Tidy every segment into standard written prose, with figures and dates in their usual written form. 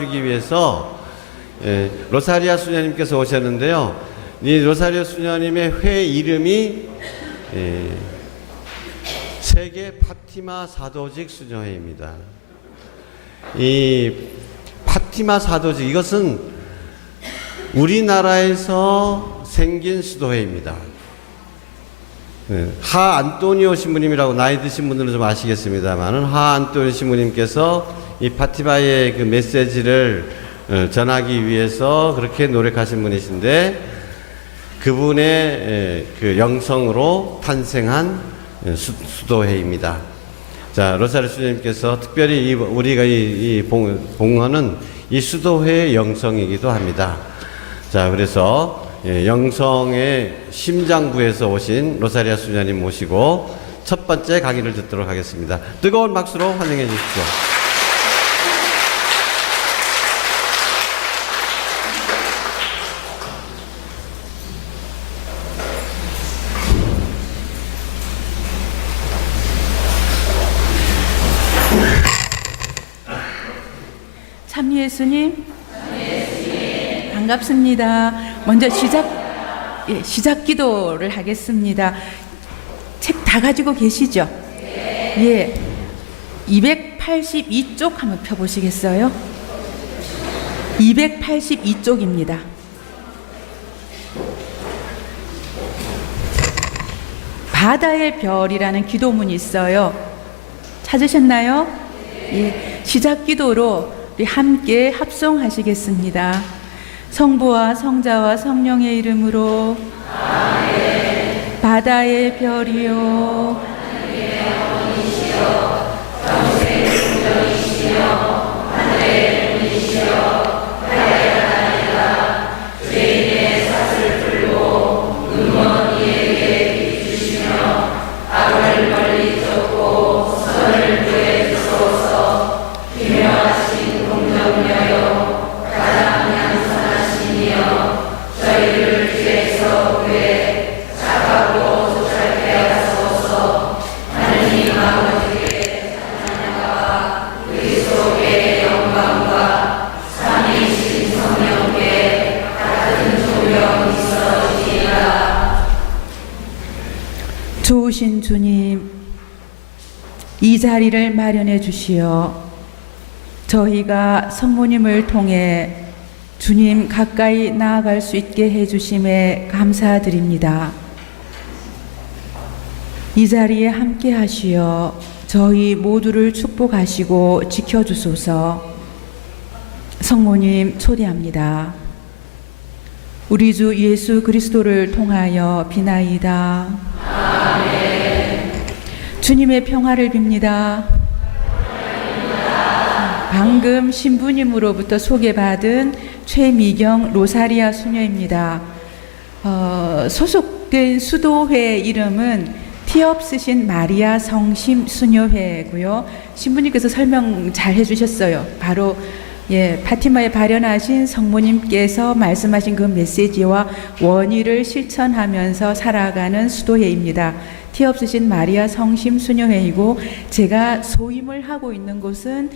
주기 위해서 로사리아 수녀님께서 오셨는데요. 이 로사리아 수녀님의 회 이름이 세계 파티마 사도직 수녀회입니다. 이 파티마 사도직, 이것은 우리나라에서 생긴 수도회입니다. 하 안토니오 신부님이라고 나이 드신 분들은 좀 아시겠습니다만은, 하 안토니오 신부님께서 이 파티마의 그 메시지를 전하기 위해서 그렇게 노력하신 분이신데, 그분의 그 영성으로 탄생한 수도회입니다. 자, 로사리아 수녀님께서 특별히 우리가 이 봉헌은 이 수도회의 영성이기도 합니다. 자, 그래서 영성의 심장부에서 오신 로사리아 수녀님 모시고 첫 번째 강의를 듣도록 하겠습니다. 뜨거운 박수로 환영해 주십시오. 참예수님, 반갑습니다. 먼저 시작 기도를 하겠습니다. 책 다 가지고 계시죠? 예. 282쪽 한번 펴보시겠어요? 282쪽입니다. 바다의 별이라는 기도문이 있어요. 찾으셨나요? 예. 시작 기도로 우리 함께 합송하시겠습니다. 성부와 성자와 성령의 이름으로. 아멘. 바다의 별이요, 좋으신 주님, 이 자리를 마련해 주시어 저희가 성모님을 통해 주님 가까이 나아갈 수 있게 해 주심에 감사드립니다. 이 자리에 함께 하시어 저희 모두를 축복하시고 지켜주소서. 성모님 초대합니다. 우리 주 예수 그리스도를 통하여 비나이다. 아멘. 주님의 평화를 빕니다. 방금 신부님으로부터 소개받은 최미경 로사리아 수녀입니다. 소속된 수도회 이름은 티없으신 마리아 성심 수녀회고요. 신부님께서 설명 잘 해주셨어요. 바로 파티마에 발현하신 성모님께서 말씀하신 그 메시지와 원의를 실천하면서 살아가는 수도회입니다. 티없으신 마리아 성심 수녀회이고, 제가 소임을 하고 있는 곳은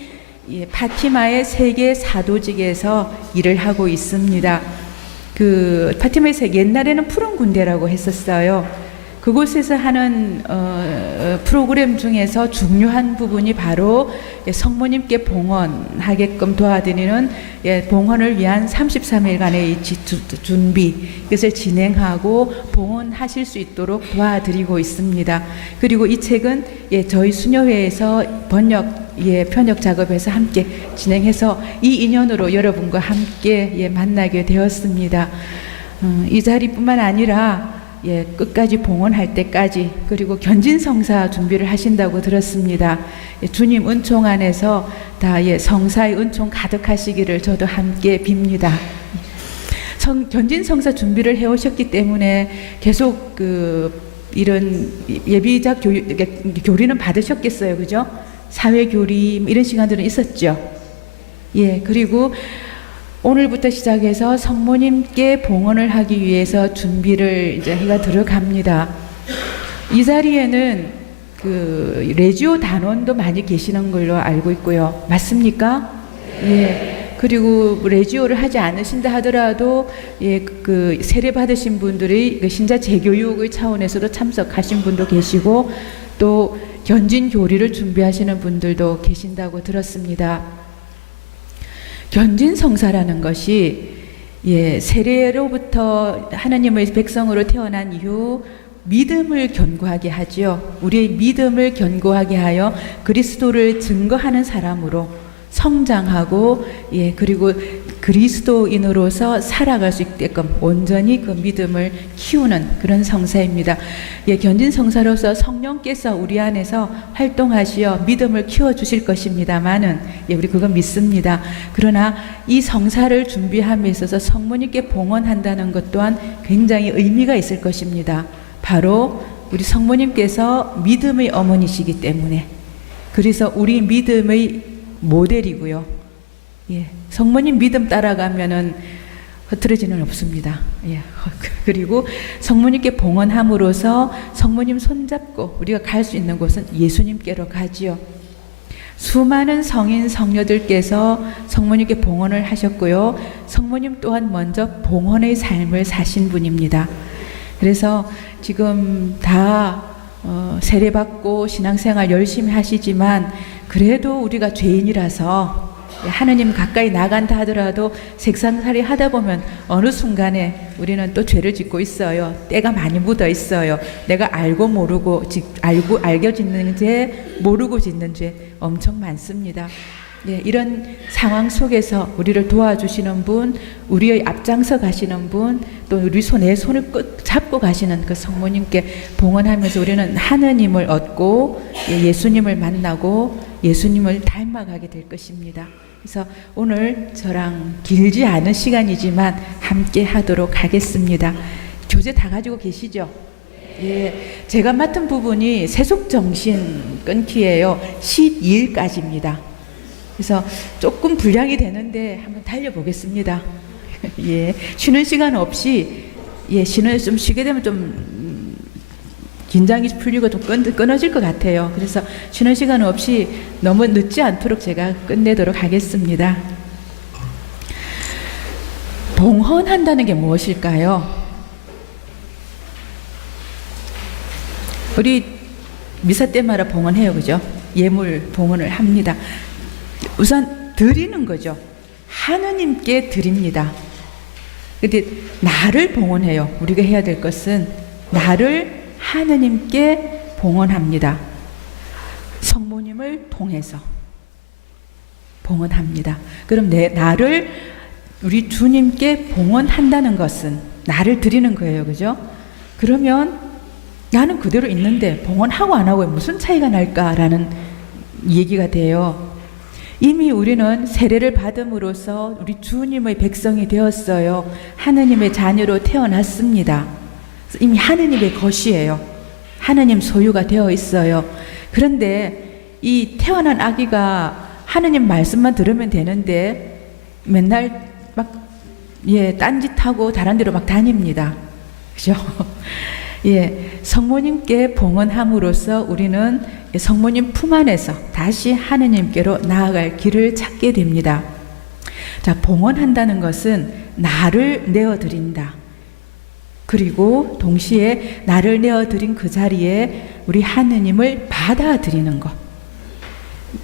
파티마의 세계 사도직에서 일을 하고 있습니다. 그 파티마의 옛날에는 푸른 군대라고 했었어요. 그곳에서 하는 프로그램 중에서 중요한 부분이 바로 성모님께 봉헌하게끔 도와드리는 봉헌을 위한 33일간의 준비, 이것을 진행하고 봉헌하실 수 있도록 도와드리고 있습니다. 그리고 이 책은 저희 수녀회에서 번역 작업에서 함께 진행해서 이 인연으로 여러분과 함께 만나게 되었습니다. 이 자리뿐만 아니라 끝까지 봉헌할 때까지, 그리고 견진성사 준비를 하신다고 들었습니다. 주님 은총 안에서 다 성사의 은총 가득하시기를 저도 함께 빕니다. 견진성사 준비를 해오셨기 때문에 계속 이런 예비작 교리는 받으셨겠어요, 그죠? 사회교리 이런 시간들은 있었죠. 그리고 오늘부터 시작해서 성모님께 봉헌을 하기 위해서 준비를 이제 해가 들어갑니다. 이 자리에는 레지오 단원도 많이 계시는 걸로 알고 있고요. 맞습니까? 그리고 레지오를 하지 않으신다 하더라도 예, 그 세례 받으신 분들이 그 신자 재교육의 차원에서도 참석하신 분도 계시고 또 견진 교리를 준비하시는 분들도 계신다고 들었습니다. 견진 성사라는 것이 예, 세례로부터 하나님의 백성으로 태어난 이후 믿음을 견고하게 하죠. 우리의 믿음을 견고하게 하여 그리스도를 증거하는 사람으로 성장하고 예, 그리고 그리스도인으로서 살아갈 수 있게끔 온전히 그 믿음을 키우는 그런 성사입니다. 예, 견진 성사로서 성령께서 우리 안에서 활동하시어 믿음을 키워 주실 것입니다만은 예, 우리 그건 믿습니다. 그러나 이 성사를 준비함에 있어서 성모님께 봉헌한다는 것 또한 굉장히 의미가 있을 것입니다. 바로 우리 성모님께서 믿음의 어머니시기 때문에 그래서 우리 믿음의 모델이고요. 예, 성모님 믿음 따라가면은 흐트러지는 없습니다. 예, 그리고 성모님께 봉헌함으로써 성모님 손잡고 우리가 갈 수 있는 곳은 예수님께로 가지요. 수많은 성인 성녀들께서 성모님께 봉헌을 하셨고요. 성모님 또한 먼저 봉헌의 삶을 사신 분입니다. 그래서 지금 다 세례받고 신앙생활 열심히 하시지만 그래도 우리가 죄인이라서 하느님 가까이 나간다 하더라도 색상살이 하다 보면 어느 순간에 우리는 또 죄를 짓고 있어요. 때가 많이 묻어 있어요. 내가 알고 모르고 알게 짓는 죄, 모르고 짓는 죄 엄청 많습니다. 예, 이런 상황 속에서 우리를 도와주시는 분, 우리의 앞장서 가시는 분, 또 우리 내 손을 잡고 가시는 그 성모님께 봉헌하면서 우리는 하느님을 얻고 예수님을 만나고 예수님을 닮아가게 될 것입니다. 그래서 오늘 저랑 길지 않은 시간이지만 함께 하도록 하겠습니다. 교재 다 가지고 계시죠? 예, 제가 맡은 부분이 세속정신 끊기예요. 12일까지입니다. 그래서 조금 분량이 되는데 한번 달려보겠습니다. 예, 쉬는 시간 없이 좀 쉬게 되면 좀 긴장이 풀리고 좀 끊어질 것 같아요. 그래서 쉬는 시간 없이 너무 늦지 않도록 제가 끝내도록 하겠습니다. 봉헌한다는 게 무엇일까요? 우리 미사 때마다 봉헌해요, 그죠? 예물 봉헌을 합니다. 우선 드리는 거죠. 하느님께 드립니다. 근데 나를 봉헌해요. 우리가 해야 될 것은 나를 하느님께 봉헌합니다. 성모님을 통해서 봉헌합니다. 그럼 나를 우리 주님께 봉헌한다는 것은 나를 드리는 거예요. 그죠? 그러면 나는 그대로 있는데 봉헌하고 안 하고에 무슨 차이가 날까라는 얘기가 돼요. 이미 우리는 세례를 받음으로써 우리 주님의 백성이 되었어요. 하느님의 자녀로 태어났습니다. 이미 하느님의 것이에요. 하느님 소유가 되어 있어요. 그런데 이 태어난 아기가 하느님 말씀만 들으면 되는데 맨날 막 딴짓하고 다른 데로 막 다닙니다. 그죠? 예, 성모님께 봉헌함으로써 우리는 성모님 품 안에서 다시 하느님께로 나아갈 길을 찾게 됩니다. 자, 봉헌한다는 것은 나를 내어드린다. 그리고 동시에 나를 내어드린 그 자리에 우리 하느님을 받아들이는 것.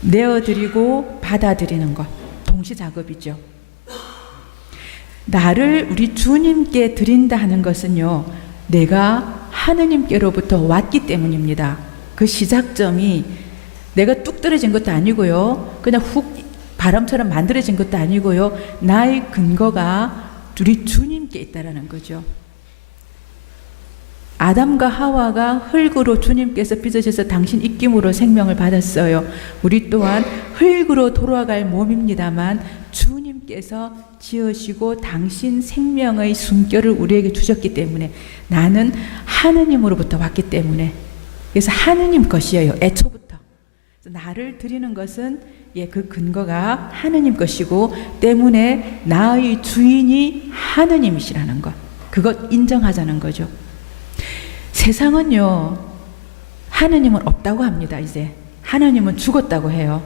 내어드리고 받아들이는 것. 동시작업이죠. 나를 우리 주님께 드린다 하는 것은요, 내가 하느님께로부터 왔기 때문입니다. 그 시작점이 내가 뚝 떨어진 것도 아니고요. 그냥 훅 바람처럼 만들어진 것도 아니고요. 나의 근거가 우리 주님께 있다라는 거죠. 아담과 하와가 흙으로 주님께서 빚으셔서 당신 입김으로 생명을 받았어요. 우리 또한 흙으로 돌아갈 몸입니다만 주님께서 지으시고 당신 생명의 숨결을 우리에게 주셨기 때문에 나는 하느님으로부터 왔기 때문에 그래서 하느님 것이에요. 애초부터. 나를 드리는 것은 그 근거가 하느님 것이고 때문에 나의 주인이 하느님이시라는 것. 그것 인정하자는 거죠. 세상은요, 하느님은 없다고 합니다. 이제 하느님은 죽었다고 해요.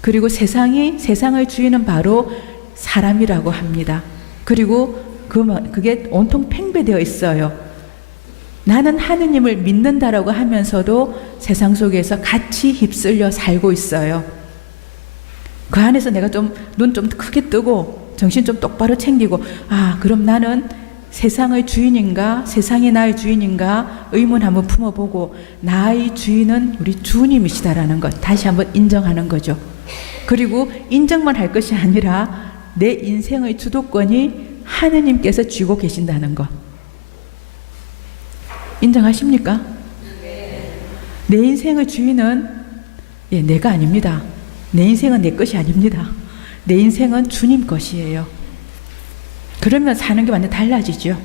그리고 세상의 주인은 바로 사람이라고 합니다. 그리고 그게 온통 팽배되어 있어요. 나는 하느님을 믿는다라고 하면서도 세상 속에서 같이 휩쓸려 살고 있어요. 그 안에서 내가 눈 좀 크게 뜨고 정신 좀 똑바로 챙기고, 그럼 나는 세상의 주인인가, 세상이 나의 주인인가 의문 한번 품어보고, 나의 주인은 우리 주님이시다라는 것 다시 한번 인정하는 거죠. 그리고 인정만 할 것이 아니라 내 인생의 주도권이 하느님께서 쥐고 계신다는 것 인정하십니까? 내 인생의 주인은 내가 아닙니다. 내 인생은 내 것이 아닙니다. 내 인생은 주님 것이에요. 그러면 사는 게 완전 달라지죠.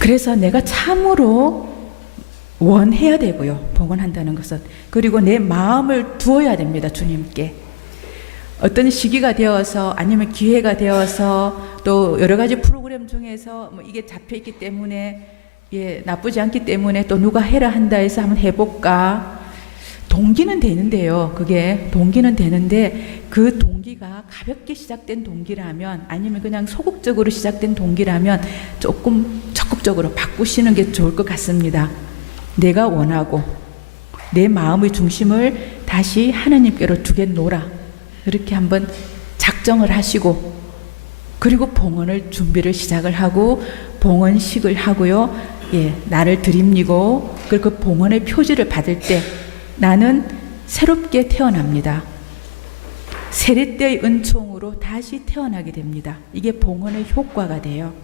그래서 내가 참으로 원해야 되고요. 봉헌한다는 것은. 그리고 내 마음을 두어야 됩니다. 주님께. 어떤 시기가 되어서 아니면 기회가 되어서 또 여러 가지 프로그램 중에서 이게 잡혀있기 때문에 나쁘지 않기 때문에 또 누가 해라 한다 해서 한번 해볼까. 동기는 되는데요. 그게 동기는 되는데 그 동기가 가볍게 시작된 동기라면 아니면 그냥 소극적으로 시작된 동기라면 조금 적극적으로 바꾸시는 게 좋을 것 같습니다. 내가 원하고 내 마음의 중심을 다시 하나님께로 두겠노라. 그렇게 한번 작정을 하시고, 그리고 봉헌을 준비를 시작을 하고 봉헌식을 하고요. 나를 드립니고 그 봉헌의 표지를 받을 때 나는 새롭게 태어납니다. 세례때의 은총으로 다시 태어나게 됩니다. 이게 봉헌의 효과가 돼요.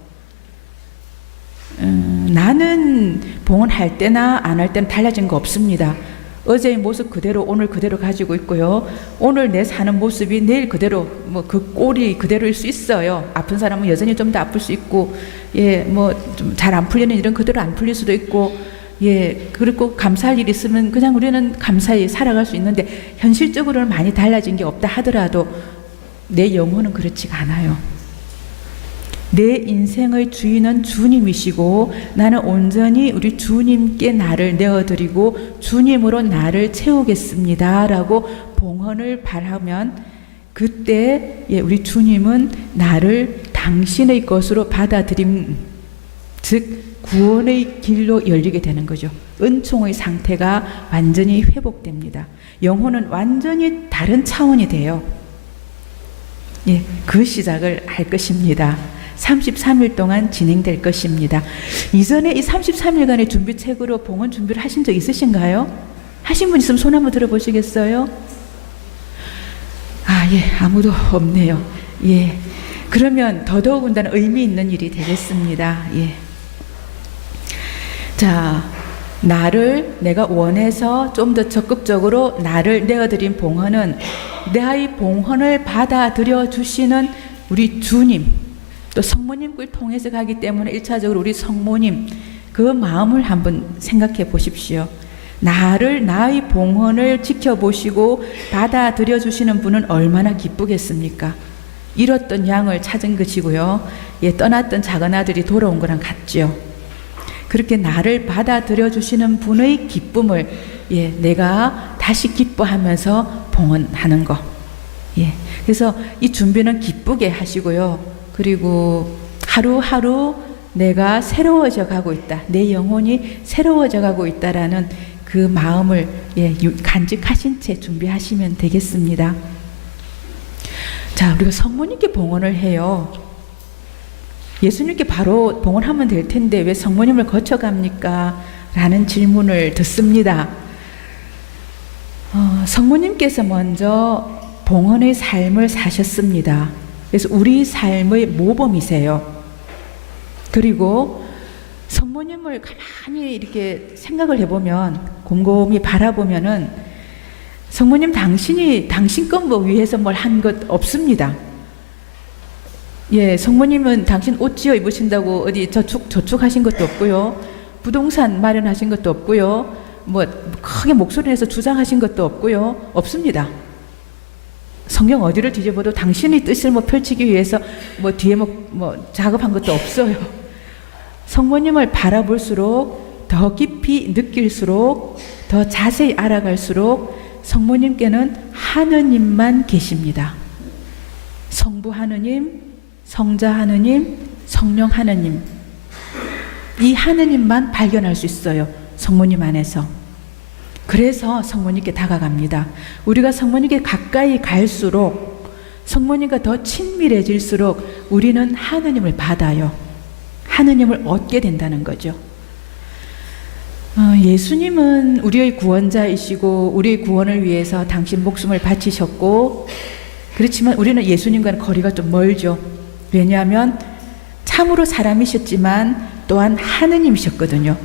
나는 봉헌할 때나 안 할 때는 달라진 거 없습니다. 어제의 모습 그대로 오늘 그대로 가지고 있고요. 오늘 내 사는 모습이 내일 그대로 그 꼴이 그대로일 수 있어요. 아픈 사람은 여전히 좀 더 아플 수 있고, 좀 잘 안 풀리는 일은 그대로 안 풀릴 수도 있고, 그리고 감사할 일이 있으면 그냥 우리는 감사히 살아갈 수 있는데, 현실적으로는 많이 달라진 게 없다 하더라도 내 영혼은 그렇지가 않아요. 내 인생의 주인은 주님이시고 나는 온전히 우리 주님께 나를 내어드리고 주님으로 나를 채우겠습니다 라고 봉헌을 바라면, 그때 우리 주님은 나를 당신의 것으로 받아들임, 즉 구원의 길로 열리게 되는 거죠. 은총의 상태가 완전히 회복됩니다. 영혼은 완전히 다른 차원이 돼요. 그 시작을 할 것입니다. 33일 동안 진행될 것입니다. 이전에 이 33일간의 준비책으로 봉헌 준비를 하신 적 있으신가요? 하신 분 있으면 손 한번 들어보시겠어요? 아무도 없네요. 그러면 더더욱은다는 의미 있는 일이 되겠습니다. 자, 내가 원해서 좀 더 적극적으로 나를 내어드린 봉헌은 나의 봉헌을 받아들여 주시는 우리 주님, 또 성모님을 통해서 가기 때문에 1차적으로 우리 성모님 그 마음을 한번 생각해 보십시오. 나의 봉헌을 지켜보시고 받아들여 주시는 분은 얼마나 기쁘겠습니까? 잃었던 양을 찾은 것이고요. 떠났던 작은 아들이 돌아온 거랑 같죠. 그렇게 나를 받아들여 주시는 분의 기쁨을 내가 다시 기뻐하면서 봉헌하는 거. 그래서 이 준비는 기쁘게 하시고요. 그리고 하루하루 내가 새로워져 가고 있다. 내 영혼이 새로워져 가고 있다라는 그 마음을 간직하신 채 준비하시면 되겠습니다. 자, 우리가 성모님께 봉헌을 해요. 예수님께 바로 봉헌하면 될 텐데 왜 성모님을 거쳐갑니까? 라는 질문을 듣습니다. 성모님께서 먼저 봉헌의 삶을 사셨습니다. 그래서 우리 삶의 모범이세요. 그리고 성모님을 가만히 이렇게 생각을 해보면, 곰곰이 바라보면은 성모님 당신 것 위해서 뭘 한 것 없습니다. 성모님은 당신 옷 지어 입으신다고 어디 저축하신 것도 없고요. 부동산 마련하신 것도 없고요. 크게 목소리 내서 주장하신 것도 없고요. 없습니다. 성경 어디를 뒤져봐도 당신의 뜻을 펼치기 위해서 뒤에 작업한 것도 없어요. 성모님을 바라볼수록 더 깊이 느낄수록 더 자세히 알아갈수록 성모님께는 하느님만 계십니다. 성부 하느님, 성자 하느님, 성령 하느님. 이 하느님만 발견할 수 있어요. 성모님 안에서. 그래서 성모님께 다가갑니다. 우리가 성모님께 가까이 갈수록, 성모님과 더 친밀해질수록 우리는 하느님을 받아요. 하느님을 얻게 된다는 거죠. 예수님은 우리의 구원자이시고 우리의 구원을 위해서 당신 목숨을 바치셨고, 그렇지만 우리는 예수님과는 거리가 좀 멀죠. 왜냐하면 참으로 사람이셨지만 또한 하느님이셨거든요.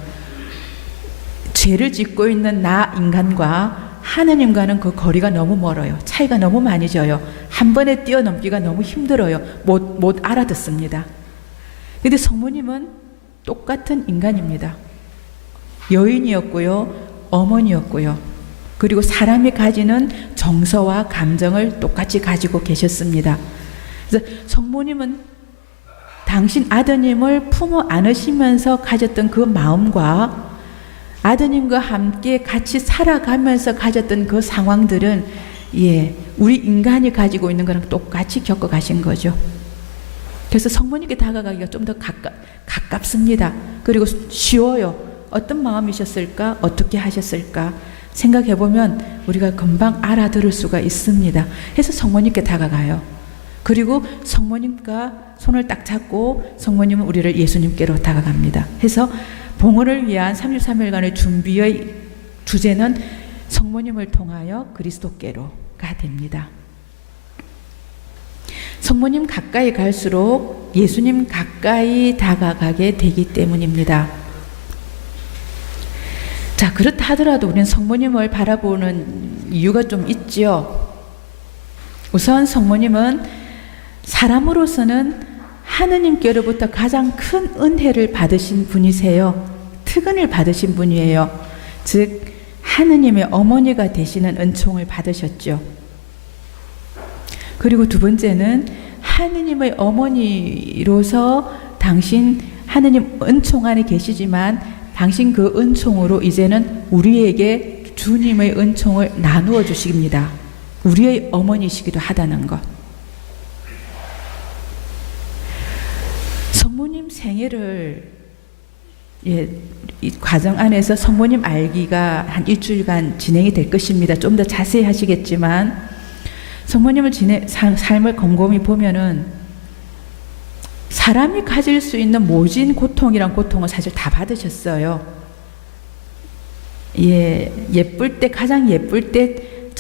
죄를 짓고 있는 나 인간과 하느님과는 그 거리가 너무 멀어요. 차이가 너무 많이 져요. 한 번에 뛰어넘기가 너무 힘들어요. 못 알아듣습니다. 근데 성모님은 똑같은 인간입니다. 여인이었고요, 어머니였고요, 그리고 사람이 가지는 정서와 감정을 똑같이 가지고 계셨습니다. 그래서 성모님은 당신 아드님을 품어 안으시면서 가졌던 그 마음과 아드님과 함께 같이 살아가면서 가졌던 그 상황들은 우리 인간이 가지고 있는 거랑 똑같이 겪어가신 거죠. 그래서 성모님께 다가가기가 좀 더 가깝습니다. 그리고 쉬워요. 어떤 마음이셨을까? 어떻게 하셨을까? 생각해보면 우리가 금방 알아들을 수가 있습니다. 해서 성모님께 다가가요. 그리고 성모님과 손을 딱 잡고 성모님은 우리를 예수님께로 다가갑니다. 해서 봉헌을 위한 33일간의 준비의 주제는 성모님을 통하여 그리스도께로가 됩니다. 성모님 가까이 갈수록 예수님 가까이 다가가게 되기 때문입니다. 자, 그렇다 하더라도 우리는 성모님을 바라보는 이유가 좀 있죠. 우선 성모님은 사람으로서는 하느님께로부터 가장 큰 은혜를 받으신 분이세요. 특은을 받으신 분이에요. 즉 하느님의 어머니가 되시는 은총을 받으셨죠. 그리고 두 번째는 하느님의 어머니로서 당신 하느님 은총 안에 계시지만 당신 그 은총으로 이제는 우리에게 주님의 은총을 나누어 주십니다. 우리의 어머니시기도 하다는 것. 성모님 생애를 이 과정 안에서 성모님 알기가 한 일주일간 진행이 될 것입니다. 좀 더 자세히 하시겠지만 성모님을 삶을 곰곰이 보면은 사람이 가질 수 있는 모진 고통이란 고통을 사실 다 받으셨어요. 예쁠 때, 가장 예쁠 때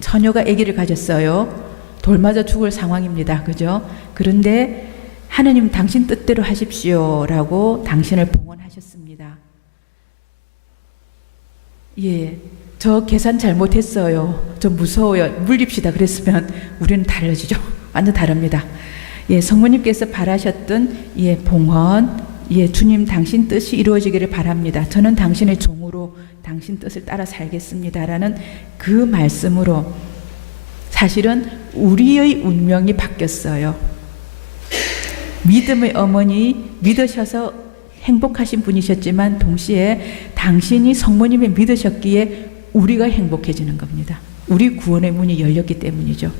처녀가 아기를 가졌어요. 돌 맞아 죽을 상황입니다. 그죠? 그런데 하느님 당신 뜻대로 하십시오라고 당신을 봉헌하셨습니다. 저 계산 잘못했어요. 저 무서워요. 물립시다. 그랬으면 우리는 달라지죠. 완전 다릅니다. 성모님께서 바라셨던 봉헌, 주님 당신 뜻이 이루어지기를 바랍니다. 저는 당신의 종으로 당신 뜻을 따라 살겠습니다라는 그 말씀으로 사실은 우리의 운명이 바뀌었어요. 믿음의 어머니, 믿으셔서 행복하신 분이셨지만 동시에 당신이 성모님을 믿으셨기에 우리가 행복해지는 겁니다. 우리 구원의 문이 열렸기 때문이죠.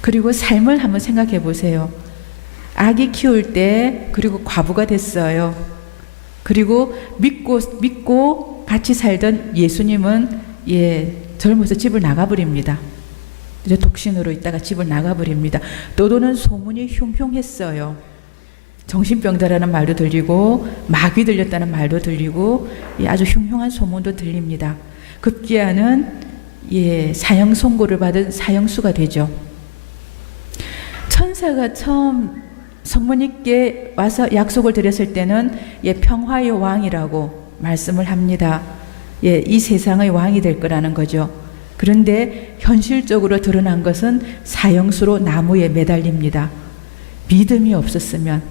그리고 삶을 한번 생각해 보세요. 아기 키울 때 그리고 과부가 됐어요. 그리고 믿고 같이 살던 예수님은 젊어서 집을 나가버립니다. 이제 독신으로 있다가 집을 나가버립니다. 떠도는 소문이 흉흉했어요. 정신병자라는 말도 들리고 마귀 들렸다는 말도 들리고 아주 흉흉한 소문도 들립니다. 급기야는 사형 선고를 받은 사형수가 되죠. 천사가 처음 성모님께 와서 약속을 드렸을 때는 평화의 왕이라고 말씀을 합니다. 이 세상의 왕이 될 거라는 거죠. 그런데 현실적으로 드러난 것은 사형수로 나무에 매달립니다. 믿음이 없었으면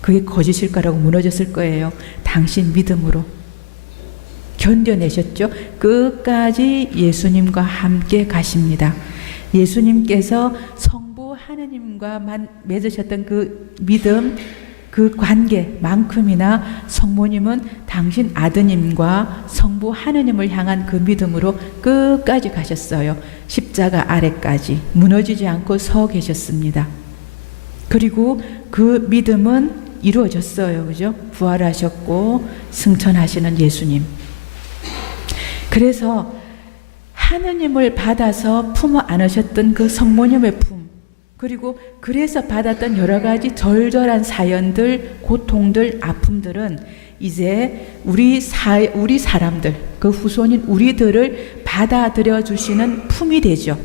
그게 거짓일 거라고 무너졌을 거예요. 당신 믿음으로 견뎌내셨죠. 끝까지 예수님과 함께 가십니다. 예수님께서 성부 하느님과만 맺으셨던 그 믿음, 그 관계만큼이나 성모님은 당신 아드님과 성부 하느님을 향한 그 믿음으로 끝까지 가셨어요. 십자가 아래까지 무너지지 않고 서 계셨습니다. 그리고 그 믿음은 이루어졌어요. 그죠? 부활하셨고 승천하시는 예수님. 그래서 하느님을 받아서 품어 안으셨던 그 성모님의 품, 그리고 그래서 받았던 여러 가지 절절한 사연들, 고통들, 아픔들은 이제 우리 사람들, 그 후손인 우리들을 받아들여 주시는 품이 되죠.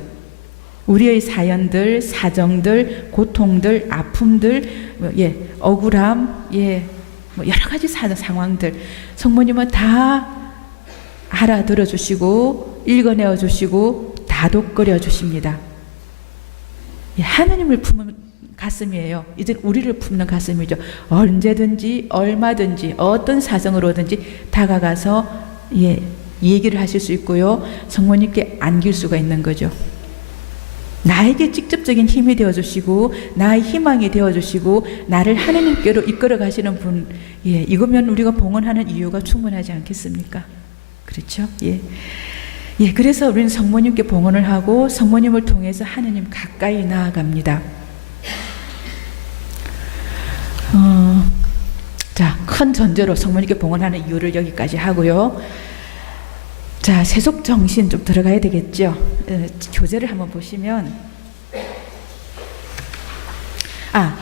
우리의 사연들, 사정들, 고통들, 아픔들, 억울함, 여러 가지 상황들, 성모님은 다 알아들어 주시고, 읽어내어 주시고, 다독거려 주십니다. 하느님을 품은 가슴이에요. 이제 우리를 품는 가슴이죠. 언제든지 얼마든지 어떤 사정으로든지 다가가서 얘기를 하실 수 있고요. 성모님께 안길 수가 있는 거죠. 나에게 직접적인 힘이 되어주시고 나의 희망이 되어주시고 나를 하느님께로 이끌어 가시는 분, 이거면 우리가 봉헌하는 이유가 충분하지 않겠습니까? 그렇죠? 그래서 우리는 성모님께 봉헌을 하고 성모님을 통해서 하느님 가까이 나아갑니다. 자, 큰 전제로 성모님께 봉헌하는 이유를 여기까지 하고요. 자, 세속 정신 좀 들어가야 되겠죠. 교재를 한번 보시면,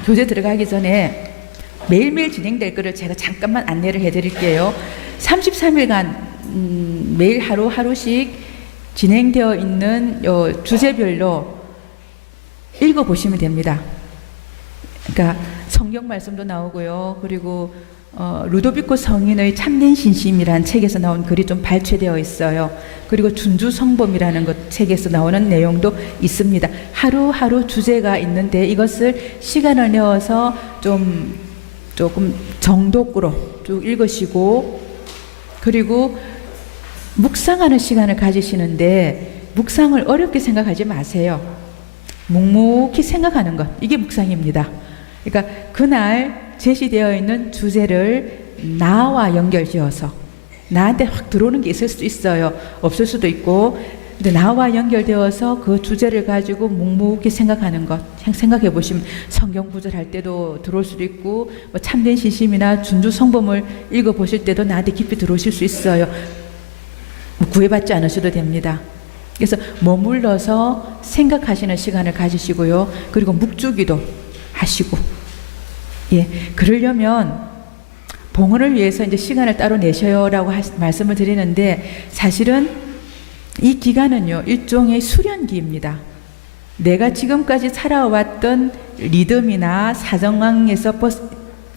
교재 들어가기 전에 매일매일 진행될 거를 제가 잠깐만 안내를 해드릴게요. 33일간 매일 하루씩 진행되어 있는 주제별로 읽어보시면 됩니다. 그러니까 성경 말씀도 나오고요. 그리고 루도비코 성인의 참된 신심이라는 책에서 나온 글이 좀 발췌되어 있어요. 그리고 준주성범이라는 책에서 나오는 내용도 있습니다. 하루하루 주제가 있는데 이것을 시간을 내어서 조금 정독으로 쭉 읽으시고, 그리고 묵상하는 시간을 가지시는데 묵상을 어렵게 생각하지 마세요. 묵묵히 생각하는 것, 이게 묵상입니다. 그러니까 그날 제시되어 있는 주제를 나와 연결지어서, 나한테 확 들어오는 게 있을 수도 있어요. 없을 수도 있고, 근데 나와 연결되어서 그 주제를 가지고 묵묵히 생각하는 것, 생각해 보시면 성경 구절할 때도 들어올 수도 있고, 참된 신심이나 준주 성범을 읽어 보실 때도 나한테 깊이 들어오실 수 있어요. 구애받지 않으셔도 됩니다. 그래서 머물러서 생각하시는 시간을 가지시고요. 그리고 묵주기도 하시고, 그러려면 봉헌을 위해서 이제 시간을 따로 내셔요라고 말씀을 드리는데, 사실은 이 기간은요, 일종의 수련기입니다. 내가 지금까지 살아왔던 리듬이나 사정왕에서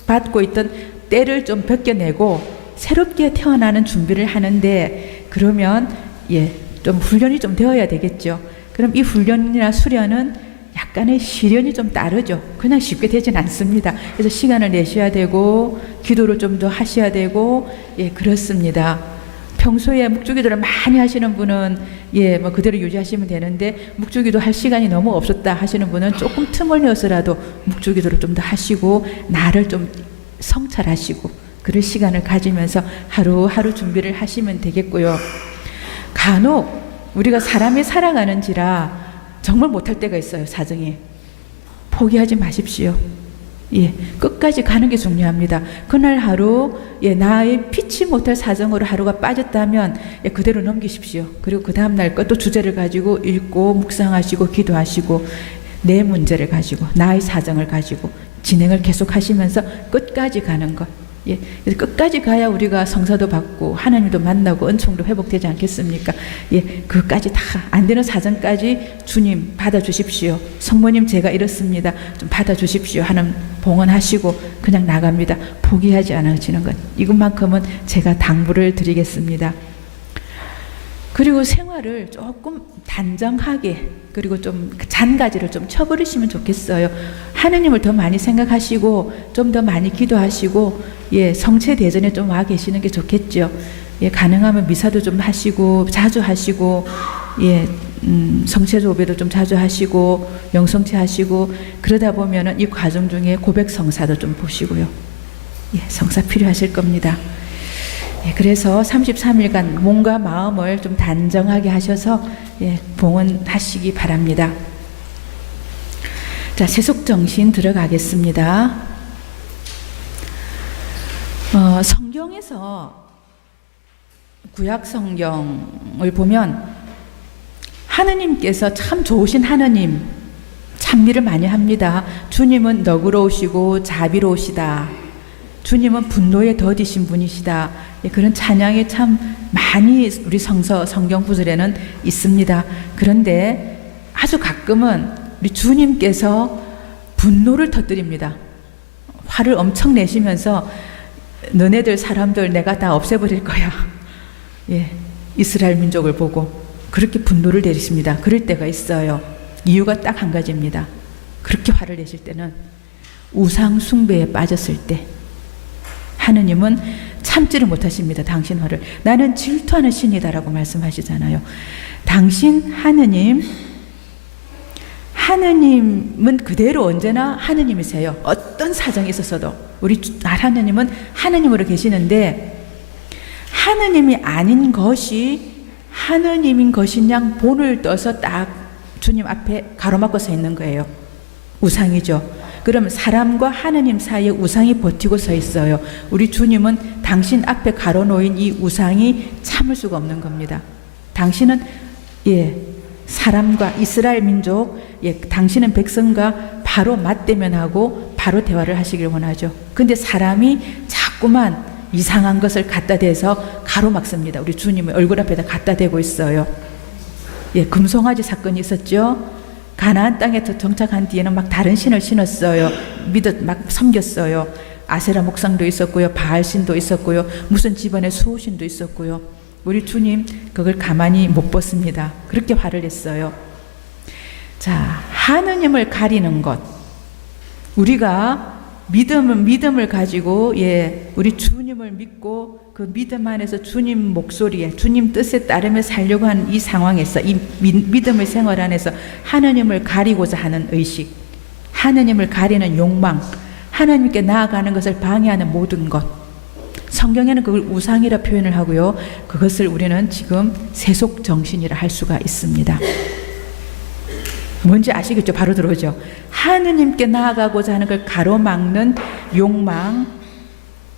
받고 있던 때를 좀 벗겨내고 새롭게 태어나는 준비를 하는데, 그러면 좀 훈련이 좀 되어야 되겠죠. 그럼 이 훈련이나 수련은 약간의 시련이 좀 따르죠. 그냥 쉽게 되진 않습니다. 그래서 시간을 내셔야 되고 기도를 좀 더 하셔야 되고, 그렇습니다. 평소에 묵주기도를 많이 하시는 분은 그대로 유지하시면 되는데, 묵주기도 할 시간이 너무 없었다 하시는 분은 조금 틈을 내어서라도 묵주기도를 좀 더 하시고 나를 좀 성찰하시고 그럴 시간을 가지면서 하루하루 준비를 하시면 되겠고요. 간혹 우리가 사람이 살아가는지라 정말 못할 때가 있어요. 사정이. 포기하지 마십시오. 끝까지 가는 게 중요합니다. 그날 하루 나의 피치 못할 사정으로 하루가 빠졌다면 그대로 넘기십시오. 그리고 그 다음날 것 또 주제를 가지고 읽고 묵상하시고 기도하시고 내 문제를 가지고 나의 사정을 가지고 진행을 계속 하시면서 끝까지 가는 것. 그래서 끝까지 가야 우리가 성사도 받고 하나님도 만나고 은총도 회복되지 않겠습니까? 그까지 다 안 되는 사정까지 주님 받아주십시오. 성모님 제가 이렇습니다. 좀 받아주십시오 하는 봉헌하시고 그냥 나갑니다. 포기하지 않으시는 것, 이것만큼은 제가 당부를 드리겠습니다. 그리고 생활을 조금 단정하게, 그리고 좀 잔가지를 좀 쳐버리시면 좋겠어요. 하느님을 더 많이 생각하시고 좀 더 많이 기도하시고 성체 대전에 좀 와 계시는 게 좋겠죠. 가능하면 미사도 좀 하시고 자주 하시고 성체조배도 좀 자주 하시고 영성체 하시고 그러다 보면은 이 과정 중에 고백 성사도 좀 보시고요. 예, 성사 필요하실 겁니다. 예, 그래서 33일간 몸과 마음을 좀 단정하게 하셔서 예, 봉헌하시기 바랍니다. 자, 세속정신 들어가겠습니다. 성경에서 구약 성경을 보면 하느님께서 참 좋으신 하느님, 찬미를 많이 합니다. 주님은 너그러우시고 자비로우시다. 주님은 분노에 더디신 분이시다. 그런 찬양이 참 많이 우리 성경 구절에는 있습니다. 그런데 아주 가끔은 우리 주님께서 분노를 터뜨립니다. 화를 엄청 내시면서 너네들 사람들 내가 다 없애버릴 거야. 예, 이스라엘 민족을 보고 그렇게 분노를 내리십니다. 그럴 때가 있어요. 이유가 딱 한 가지입니다. 그렇게 화를 내실 때는 우상 숭배에 빠졌을 때 하느님은 참지를 못하십니다. 당신 화를. 나는 질투하는 신이다라고 말씀하시잖아요. 당신 하느님은 그대로 언제나 하느님이세요. 어떤 사정이 있었어도 우리 하느님은 하느님으로 계시는데 하느님이 아닌 것이 하느님인 것인 양 본을 떠서 딱 주님 앞에 가로막고 서 있는 거예요. 우상이죠. 그럼 사람과 하느님 사이에 우상이 버티고 서 있어요. 우리 주님은 당신 앞에 가로놓인 이 우상이 참을 수가 없는 겁니다. 당신은 사람과 이스라엘 민족, 당신은 백성과 바로 맞대면하고 바로 대화를 하시길 원하죠. 근데 사람이 자꾸만 이상한 것을 갖다 대서 가로막습니다. 우리 주님의 얼굴 앞에다 갖다 대고 있어요. 금송아지 사건이 있었죠. 가나안 땅에 정착한 뒤에는 막 다른 신을 신었어요. 막 섬겼어요. 아세라 목상도 있었고요. 바알신도 있었고요. 무슨 집안에 수호신도 있었고요. 우리 주님 그걸 가만히 못 봤습니다. 그렇게 화를 냈어요. 자, 하느님을 가리는 것. 우리가 믿음을 가지고 우리 주님을 믿고 그 믿음 안에서 주님 목소리에 주님 뜻에 따르며 살려고 하는 이 상황에서 이 믿음의 생활 안에서 하느님을 가리고자 하는 의식, 하느님을 가리는 욕망, 하나님께 나아가는 것을 방해하는 모든 것. 성경에는 그걸 우상이라 표현을 하고요. 그것을 우리는 지금 세속정신이라 할 수가 있습니다. 뭔지 아시겠죠? 바로 들어오죠. 하느님께 나아가고자 하는 걸 가로막는 욕망,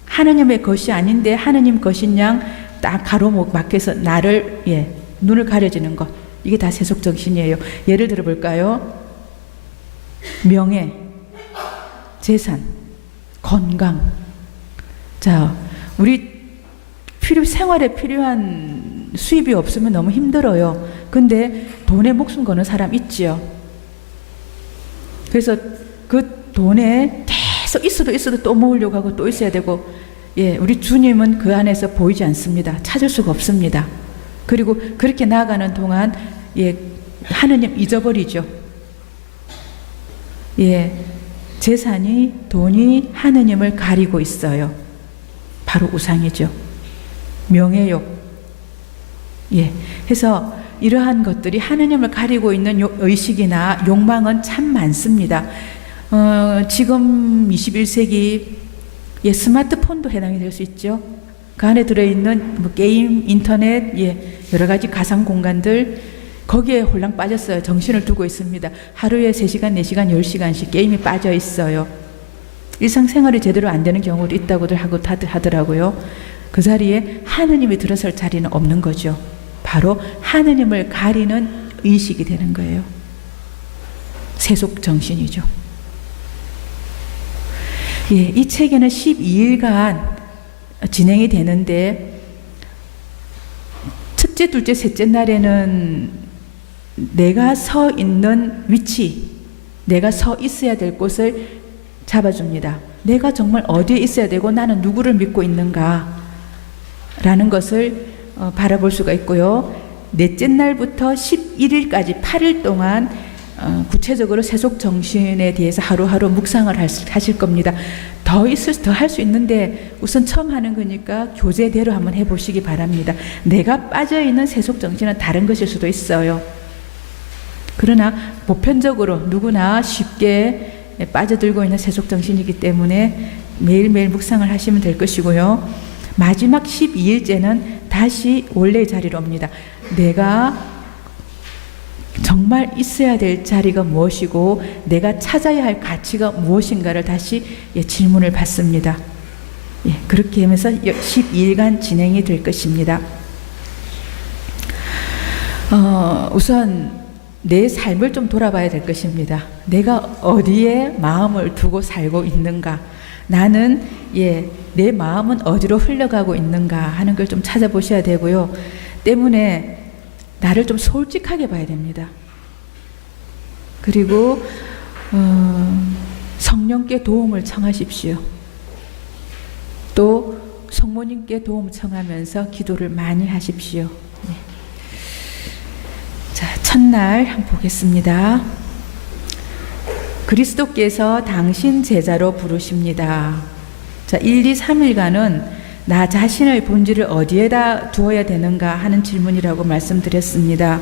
하느님의 것이 아닌데 하느님 것인 양 딱 가로막혀서 나를 눈을 가려지는 것. 이게 다 세속정신이에요. 예를 들어 볼까요? 명예, 재산, 건강. 자, 우리 생활에 필요한 수입이 없으면 너무 힘들어요. 근데 돈에 목숨 거는 사람 있지요. 그래서 그 돈에 계속 있어도 또 모으려고 하고 또 있어야 되고, 우리 주님은 그 안에서 보이지 않습니다. 찾을 수가 없습니다. 그리고 그렇게 나아가는 동안 하느님 잊어버리죠. 재산이, 돈이 하느님을 가리고 있어요. 바로 우상이죠. 명예욕. 그래서 이러한 것들이 하느님을 가리고 있는 의식이나 욕망은 참 많습니다. 지금 21세기 스마트폰도 해당이 될 수 있죠. 그 안에 들어있는 게임, 인터넷, 여러 가지 가상 공간들, 거기에 홀랑 빠졌어요. 정신을 두고 있습니다. 하루에 3시간, 4시간, 10시간씩 게임이 빠져 있어요. 일상생활이 제대로 안 되는 경우도 있다고들 하더라고요. 그 자리에 하느님이 들어설 자리는 없는 거죠. 바로 하느님을 가리는 의식이 되는 거예요. 세속 정신이죠. 이 책에는 12일간 진행이 되는데 첫째, 둘째, 셋째 날에는 내가 서 있는 위치, 내가 서 있어야 될 곳을 잡아줍니다. 내가 정말 어디에 있어야 되고 나는 누구를 믿고 있는가 라는 것을 바라볼 수가 있고요. 넷째 날부터 11일까지 8일 동안 구체적으로 세속정신에 대해서 하루하루 묵상을 하실 겁니다. 더 할 수 있는데 우선 처음 하는 거니까 교재대로 한번 해보시기 바랍니다. 내가 빠져있는 세속정신은 다른 것일 수도 있어요. 그러나 보편적으로 누구나 쉽게 빠져들고 있는 세속 정신이기 때문에 매일매일 묵상을 하시면 될 것이고요. 마지막 12일째는 다시 원래의 자리로 옵니다. 내가 정말 있어야 될 자리가 무엇이고 내가 찾아야 할 가치가 무엇인가를 다시 질문을 받습니다. 그렇게 하면서 12일간 진행이 될 것입니다. 우선 내 삶을 좀 돌아봐야 될 것입니다. 내가 어디에 마음을 두고 살고 있는가? 나는 내 마음은 어디로 흘러가고 있는가 하는 걸 좀 찾아보셔야 되고요. 때문에 나를 좀 솔직하게 봐야 됩니다. 그리고 성령께 도움을 청하십시오. 또 성모님께 도움을 청하면서 기도를 많이 하십시오. 자, 첫날 한번 보겠습니다. 그리스도께서 당신 제자로 부르십니다. 자, 1, 2, 3일간은 나 자신의 본질을 어디에다 두어야 되는가 하는 질문이라고 말씀드렸습니다.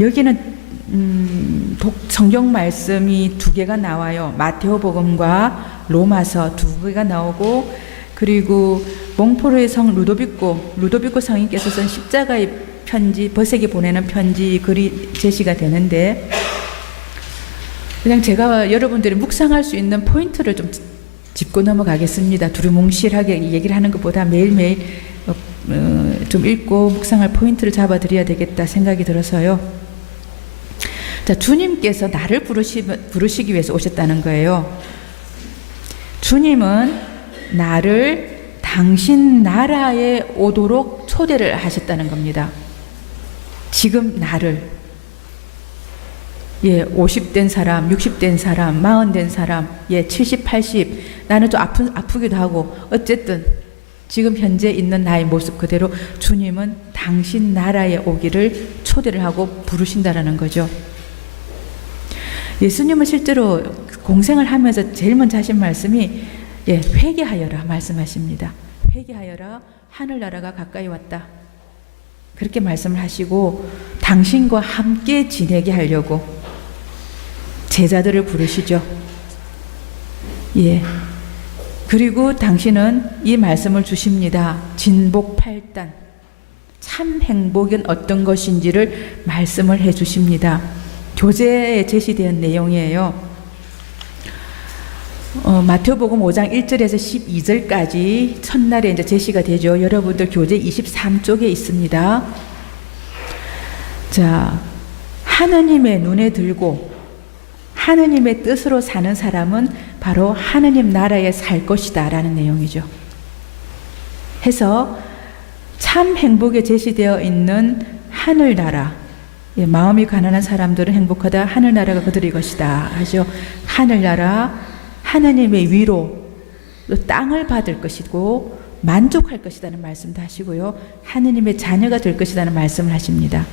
여기는 성경 말씀이 2개가 나와요. 마테오복음과 로마서 2개가 나오고, 그리고 몽포르의 성 루도비코 성인께서 쓴 십자가의 편지, 버세게 보내는 편지 글이 제시가 되는데, 그냥 제가 여러분들이 묵상할 수 있는 포인트를 좀 짚고 넘어가겠습니다. 두루뭉실하게 얘기를 하는 것보다 매일매일 좀 읽고 묵상할 포인트를 잡아드려야 되겠다 생각이 들어서요. 자, 주님께서 나를 부르시기 위해서 오셨다는 거예요. 주님은 나를 당신 나라에 오도록 초대를 하셨다는 겁니다. 지금 나를 50된 사람, 60된 사람, 40된 사람, 70, 80, 나는 좀 아프기도 하고, 어쨌든 지금 현재 있는 나의 모습 그대로 주님은 당신 나라에 오기를 초대를 하고 부르신다라는 거죠. 예수님은 실제로 공생을 하면서 제일 먼저 하신 말씀이 회개하여라 말씀하십니다. 회개하여라, 하늘나라가 가까이 왔다. 그렇게 말씀을 하시고 당신과 함께 지내게 하려고 제자들을 부르시죠. 그리고 당신은 이 말씀을 주십니다. 진복 8단. 참 행복은 어떤 것인지를 말씀을 해 주십니다. 교재에 제시된 내용이에요. 마태복음 5장 1절에서 12절까지 첫날에 이제 제시가 되죠. 여러분들 교재 23쪽에 있습니다. 자, 하느님의 눈에 들고 하느님의 뜻으로 사는 사람은 바로 하느님 나라에 살 것이다 라는 내용이죠. 해서 참 행복에 제시되어 있는 하늘나라, 마음이 가난한 사람들은 행복하다, 하늘나라가 그들의 것이다 하죠. 하늘나라, 하느님의 위로, 또 땅을 받을 것이고 만족할 것이라는 말씀도 하시고요. 하느님의 자녀가 될 것이라는 말씀을 하십니다.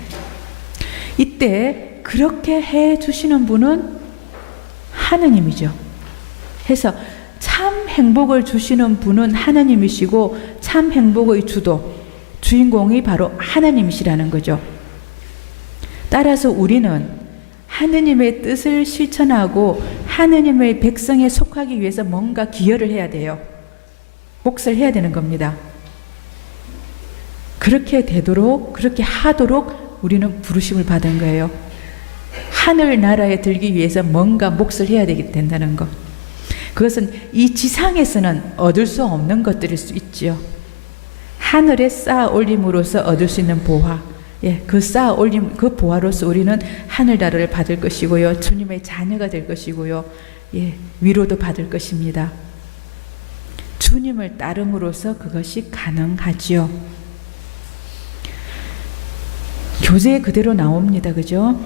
이때 그렇게 해 주시는 분은 하느님이죠. 해서 참 행복을 주시는 분은 하느님이시고 참 행복의 주인공이 바로 하느님이시라는 거죠. 따라서 우리는 하느님의 뜻을 실천하고 하느님의 백성에 속하기 위해서 뭔가 기여를 해야 돼요. 몫을 해야 되는 겁니다. 그렇게 되도록, 그렇게 하도록 우리는 부르심을 받은 거예요. 하늘나라에 들기 위해서 뭔가 몫을 해야 된다는 것. 그것은 이 지상에서는 얻을 수 없는 것들일 수 있지요. 하늘에 쌓아 올림으로써 얻을 수 있는 보화, 그 쌓아 올림, 그 보화로서 우리는 하늘나라를 받을 것이고요, 주님의 자녀가 될 것이고요, 위로도 받을 것입니다. 주님을 따름으로써 그것이 가능하지요. 교재에 그대로 나옵니다. 그죠?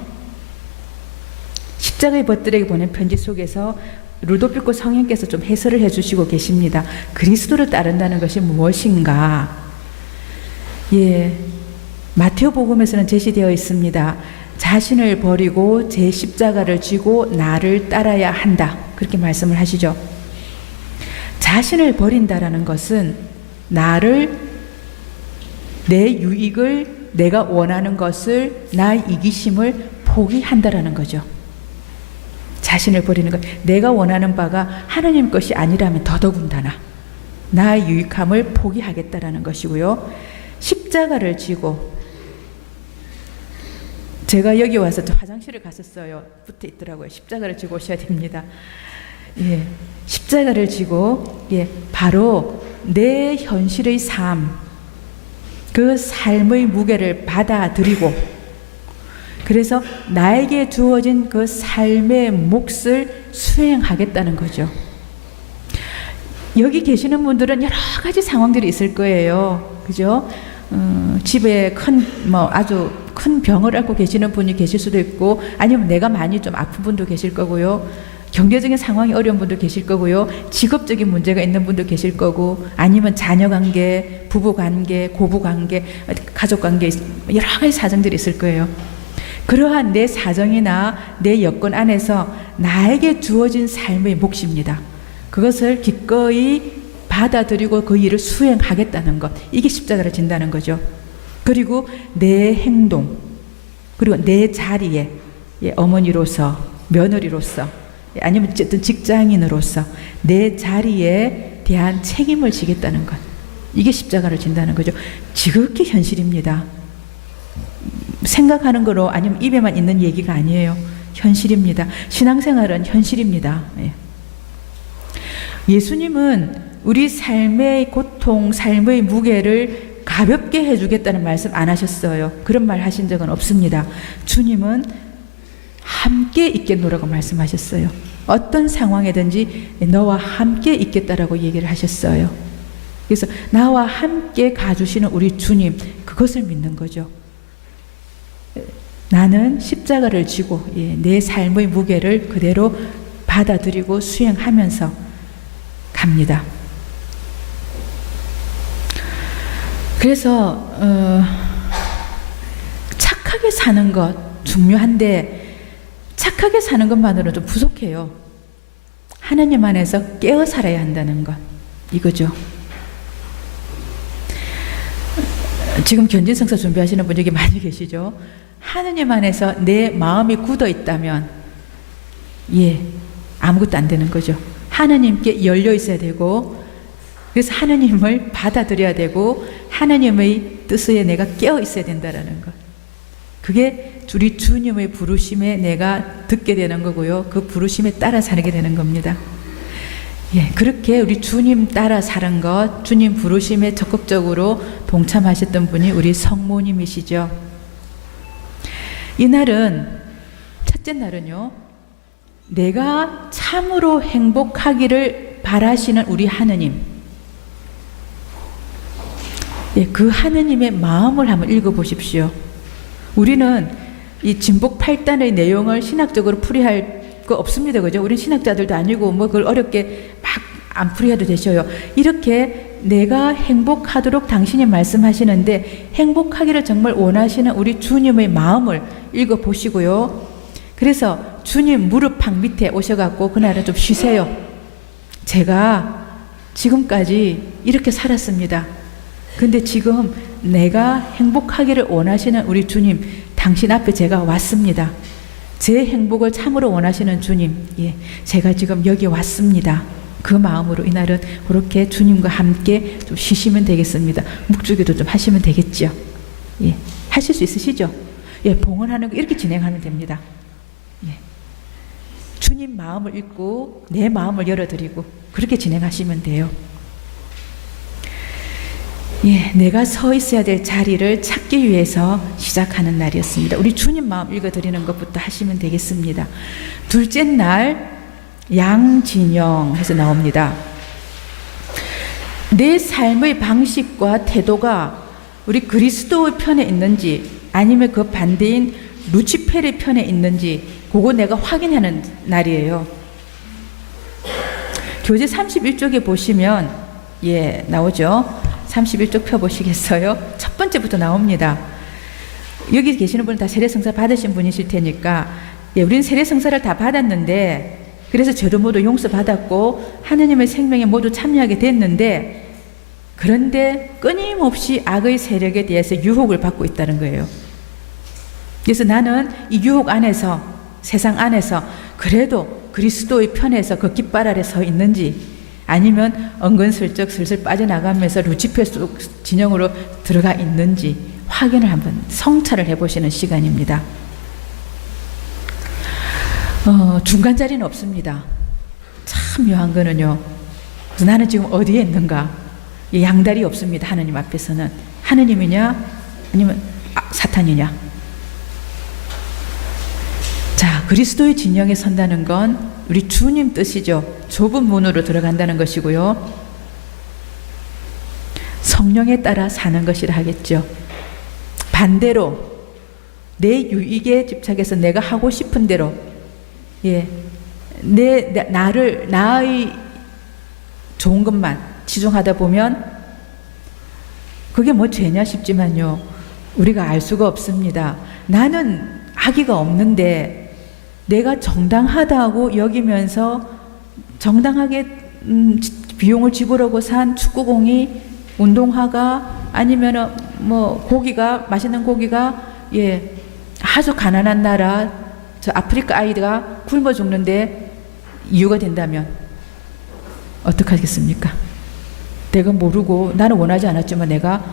십자가의 벗들에게 보낸 편지 속에서 루도비코 성인께서 좀 해설을 해주시고 계십니다. 그리스도를 따른다는 것이 무엇인가? 마태복음에서는 제시되어 있습니다. 자신을 버리고 제 십자가를 쥐고 나를 따라야 한다. 그렇게 말씀을 하시죠. 자신을 버린다라는 것은 나를, 내 유익을 내가 원하는 것을, 나의 이기심을 포기한다라는 거죠. 자신을 버리는 것. 내가 원하는 바가 하나님 것이 아니라면 더더군다나 나의 유익함을 포기하겠다라는 것이고요. 십자가를 지고, 제가 여기 와서 화장실을 갔었어요. 붙어 있더라고요. 십자가를 지고 오셔야 됩니다. 예, 십자가를 지고, 예, 바로 내 현실의 삶, 그 삶의 무게를 받아들이고, 그래서 나에게 주어진 그 삶의 몫을 수행하겠다는 거죠. 여기 계시는 분들은 여러 가지 상황들이 있을 거예요. 그죠? 집에 아주 큰 병을 앓고 계시는 분이 계실 수도 있고, 아니면 내가 많이 좀 아픈 분도 계실 거고요. 경제적인 상황이 어려운 분도 계실 거고요. 직업적인 문제가 있는 분도 계실 거고, 아니면 자녀 관계, 부부 관계, 고부 관계, 가족 관계, 여러 가지 사정들이 있을 거예요. 그러한 내 사정이나 내 여건 안에서 나에게 주어진 삶의 몫입니다. 그것을 기꺼이 받아들이고 그 일을 수행하겠다는 것, 이게 십자가를 진다는 거죠. 그리고 내 행동, 그리고 내 자리에, 예, 어머니로서, 며느리로서, 아니면 어쨌든 직장인으로서 내 자리에 대한 책임을 지겠다는 것, 이게 십자가를 진다는 거죠. 지극히 현실입니다. 생각하는 거로, 아니면 입에만 있는 얘기가 아니에요. 현실입니다. 신앙생활은 현실입니다. 예. 예수님은 우리 삶의 고통, 삶의 무게를 가볍게 해주겠다는 말씀 안 하셨어요. 그런 말 하신 적은 없습니다. 주님은 함께 있겠노라고 말씀하셨어요. 어떤 상황이든지 너와 함께 있겠다라고 얘기를 하셨어요. 그래서 나와 함께 가주시는 우리 주님, 그것을 믿는 거죠. 나는 십자가를 지고, 예, 내 삶의 무게를 그대로 받아들이고 수행하면서 갑니다. 그래서 착하게 사는 것 중요한데, 착하게 사는 것만으로는 좀 부족해요. 하나님 안에서 깨어 살아야 한다는 것, 이거죠. 지금 견진성사 준비하시는 분 여기 많이 계시죠? 하나님 안에서 내 마음이 굳어 있다면, 예, 아무것도 안 되는 거죠. 하나님께 열려 있어야 되고, 그래서 하나님을 받아들여야 되고, 하나님의 뜻에 내가 깨어 있어야 된다라는 것. 그게 우리 주님의 부르심에 내가 듣게 되는 거고요. 그 부르심에 따라 살게 되는 겁니다. 예, 그렇게 우리 주님 따라 사는 것, 주님 부르심에 적극적으로 동참하셨던 분이 우리 성모님이시죠. 이날은, 첫째 날은요, 내가 참으로 행복하기를 바라시는 우리 하느님, 예, 그 하느님의 마음을 한번 읽어보십시오. 우리는 이 진복 8단의 내용을 신학적으로 풀이할 거 없습니다. 그죠? 우리는 신학자들도 아니고 뭐 그걸 어렵게 막 안 풀이해도 되셔요. 이렇게 내가 행복하도록 당신이 말씀하시는데, 행복하기를 정말 원하시는 우리 주님의 마음을 읽어보시고요. 그래서 주님 무릎팍 밑에 오셔갖고 그날은 좀 쉬세요. 제가 지금까지 이렇게 살았습니다. 근데 지금 내가 행복하기를 원하시는 우리 주님, 당신 앞에 제가 왔습니다. 제 행복을 참으로 원하시는 주님, 예, 제가 지금 여기 왔습니다. 그 마음으로 이날은 그렇게 주님과 함께 좀 쉬시면 되겠습니다. 묵주기도 좀 하시면 되겠죠. 예, 하실 수 있으시죠? 예, 봉헌하는 거 이렇게 진행하면 됩니다. 예, 주님 마음을 읽고 내 마음을 열어드리고 그렇게 진행하시면 돼요. 예, 내가 서 있어야 될 자리를 찾기 위해서 시작하는 날이었습니다. 우리 주님 마음 읽어드리는 것부터 하시면 되겠습니다. 둘째 날 양진영 해서 나옵니다. 내 삶의 방식과 태도가 우리 그리스도의 편에 있는지, 아니면 그 반대인 루치페르의 편에 있는지, 그거 내가 확인하는 날이에요. 교재 31쪽에 보시면, 예, 나오죠. 31쪽 펴보시겠어요? 첫 번째부터 나옵니다. 여기 계시는 분은 다 세례성사 받으신 분이실 테니까, 예, 우리는 세례성사를 다 받았는데, 그래서 죄도 모두 용서받았고 하느님의 생명에 모두 참여하게 됐는데, 그런데 끊임없이 악의 세력에 대해서 유혹을 받고 있다는 거예요. 그래서 나는 이 유혹 안에서, 세상 안에서 그래도 그리스도의 편에서 그 깃발 아래 서 있는지, 아니면 은근슬쩍 슬슬 빠져나가면서 루치페 속 진영으로 들어가 있는지 확인을 한번 성찰을 해보시는 시간입니다. 중간 자리는 없습니다. 참 묘한 거는요, 그래서 나는 지금 어디에 있는가? 이 양다리 없습니다. 하느님 앞에서는 하느님이냐 아니면 사탄이냐. 자, 그리스도의 진영에 선다는 건 우리 주님 뜻이죠. 좁은 문으로 들어간다는 것이고요, 성령에 따라 사는 것이라 하겠죠. 반대로 내 유익에 집착해서 내가 하고 싶은 대로, 나의 좋은 것만 치중하다 보면 그게 뭐 죄냐 싶지만요, 우리가 알 수가 없습니다. 나는 악의가 없는데 내가 정당하다고 여기면서 정당하게 비용을 지불하고 산 축구공이, 운동화가, 아니면 뭐 고기가, 맛있는 고기가, 아주 가난한 나라 저 아프리카 아이가 굶어 죽는데 이유가 된다면 어떡하겠습니까? 내가 모르고, 나는 원하지 않았지만 내가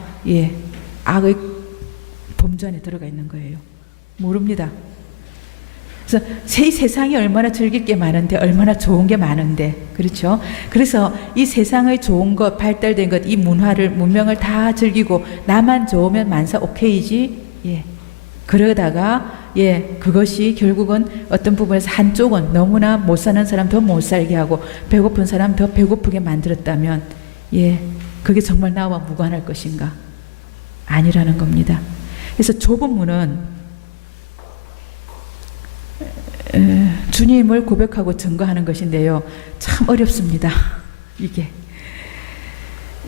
악의 범주 안에 들어가 있는 거예요. 모릅니다. 그래서 세상이 얼마나 즐길 게 많은데, 얼마나 좋은 게 많은데, 그렇죠? 그래서 이 세상의 좋은 것, 발달된 것, 이 문명을 다 즐기고 나만 좋으면 만사 오케이지. 그러다가 그것이 결국은 어떤 부분에서 한쪽은 너무나 못 사는 사람 더 못 살게 하고 배고픈 사람 더 배고프게 만들었다면 그게 정말 나와 무관할 것인가? 아니라는 겁니다. 그래서 좁은 문은 주님을 고백하고 증거하는 것인데요, 참 어렵습니다. 이게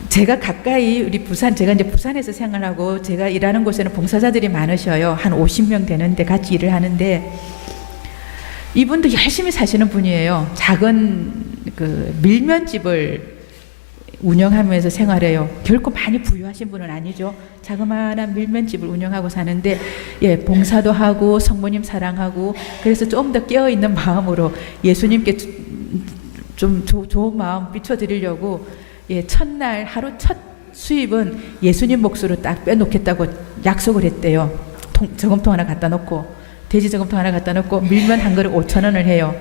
제가 가까이 제가 이제 부산에서 생활하고 제가 일하는 곳에는 봉사자들이 많으셔요. 한 50명 되는데 같이 일을 하는데, 이분도 열심히 사시는 분이에요. 작은 그 밀면집을 운영하면서 생활해요. 결코 많이 부유하신 분은 아니죠. 자그마한 밀면집을 운영하고 사는데, 봉사도 하고 성모님 사랑하고, 그래서 좀 더 깨어있는 마음으로 예수님께 좀 좋은 마음 비춰드리려고 첫날 하루 첫 수입은 예수님 몫으로 딱 빼놓겠다고 약속을 했대요. 저금통 하나 갖다 놓고, 돼지 저금통 하나 갖다 놓고 밀면 한 그릇 5,000원을 해요.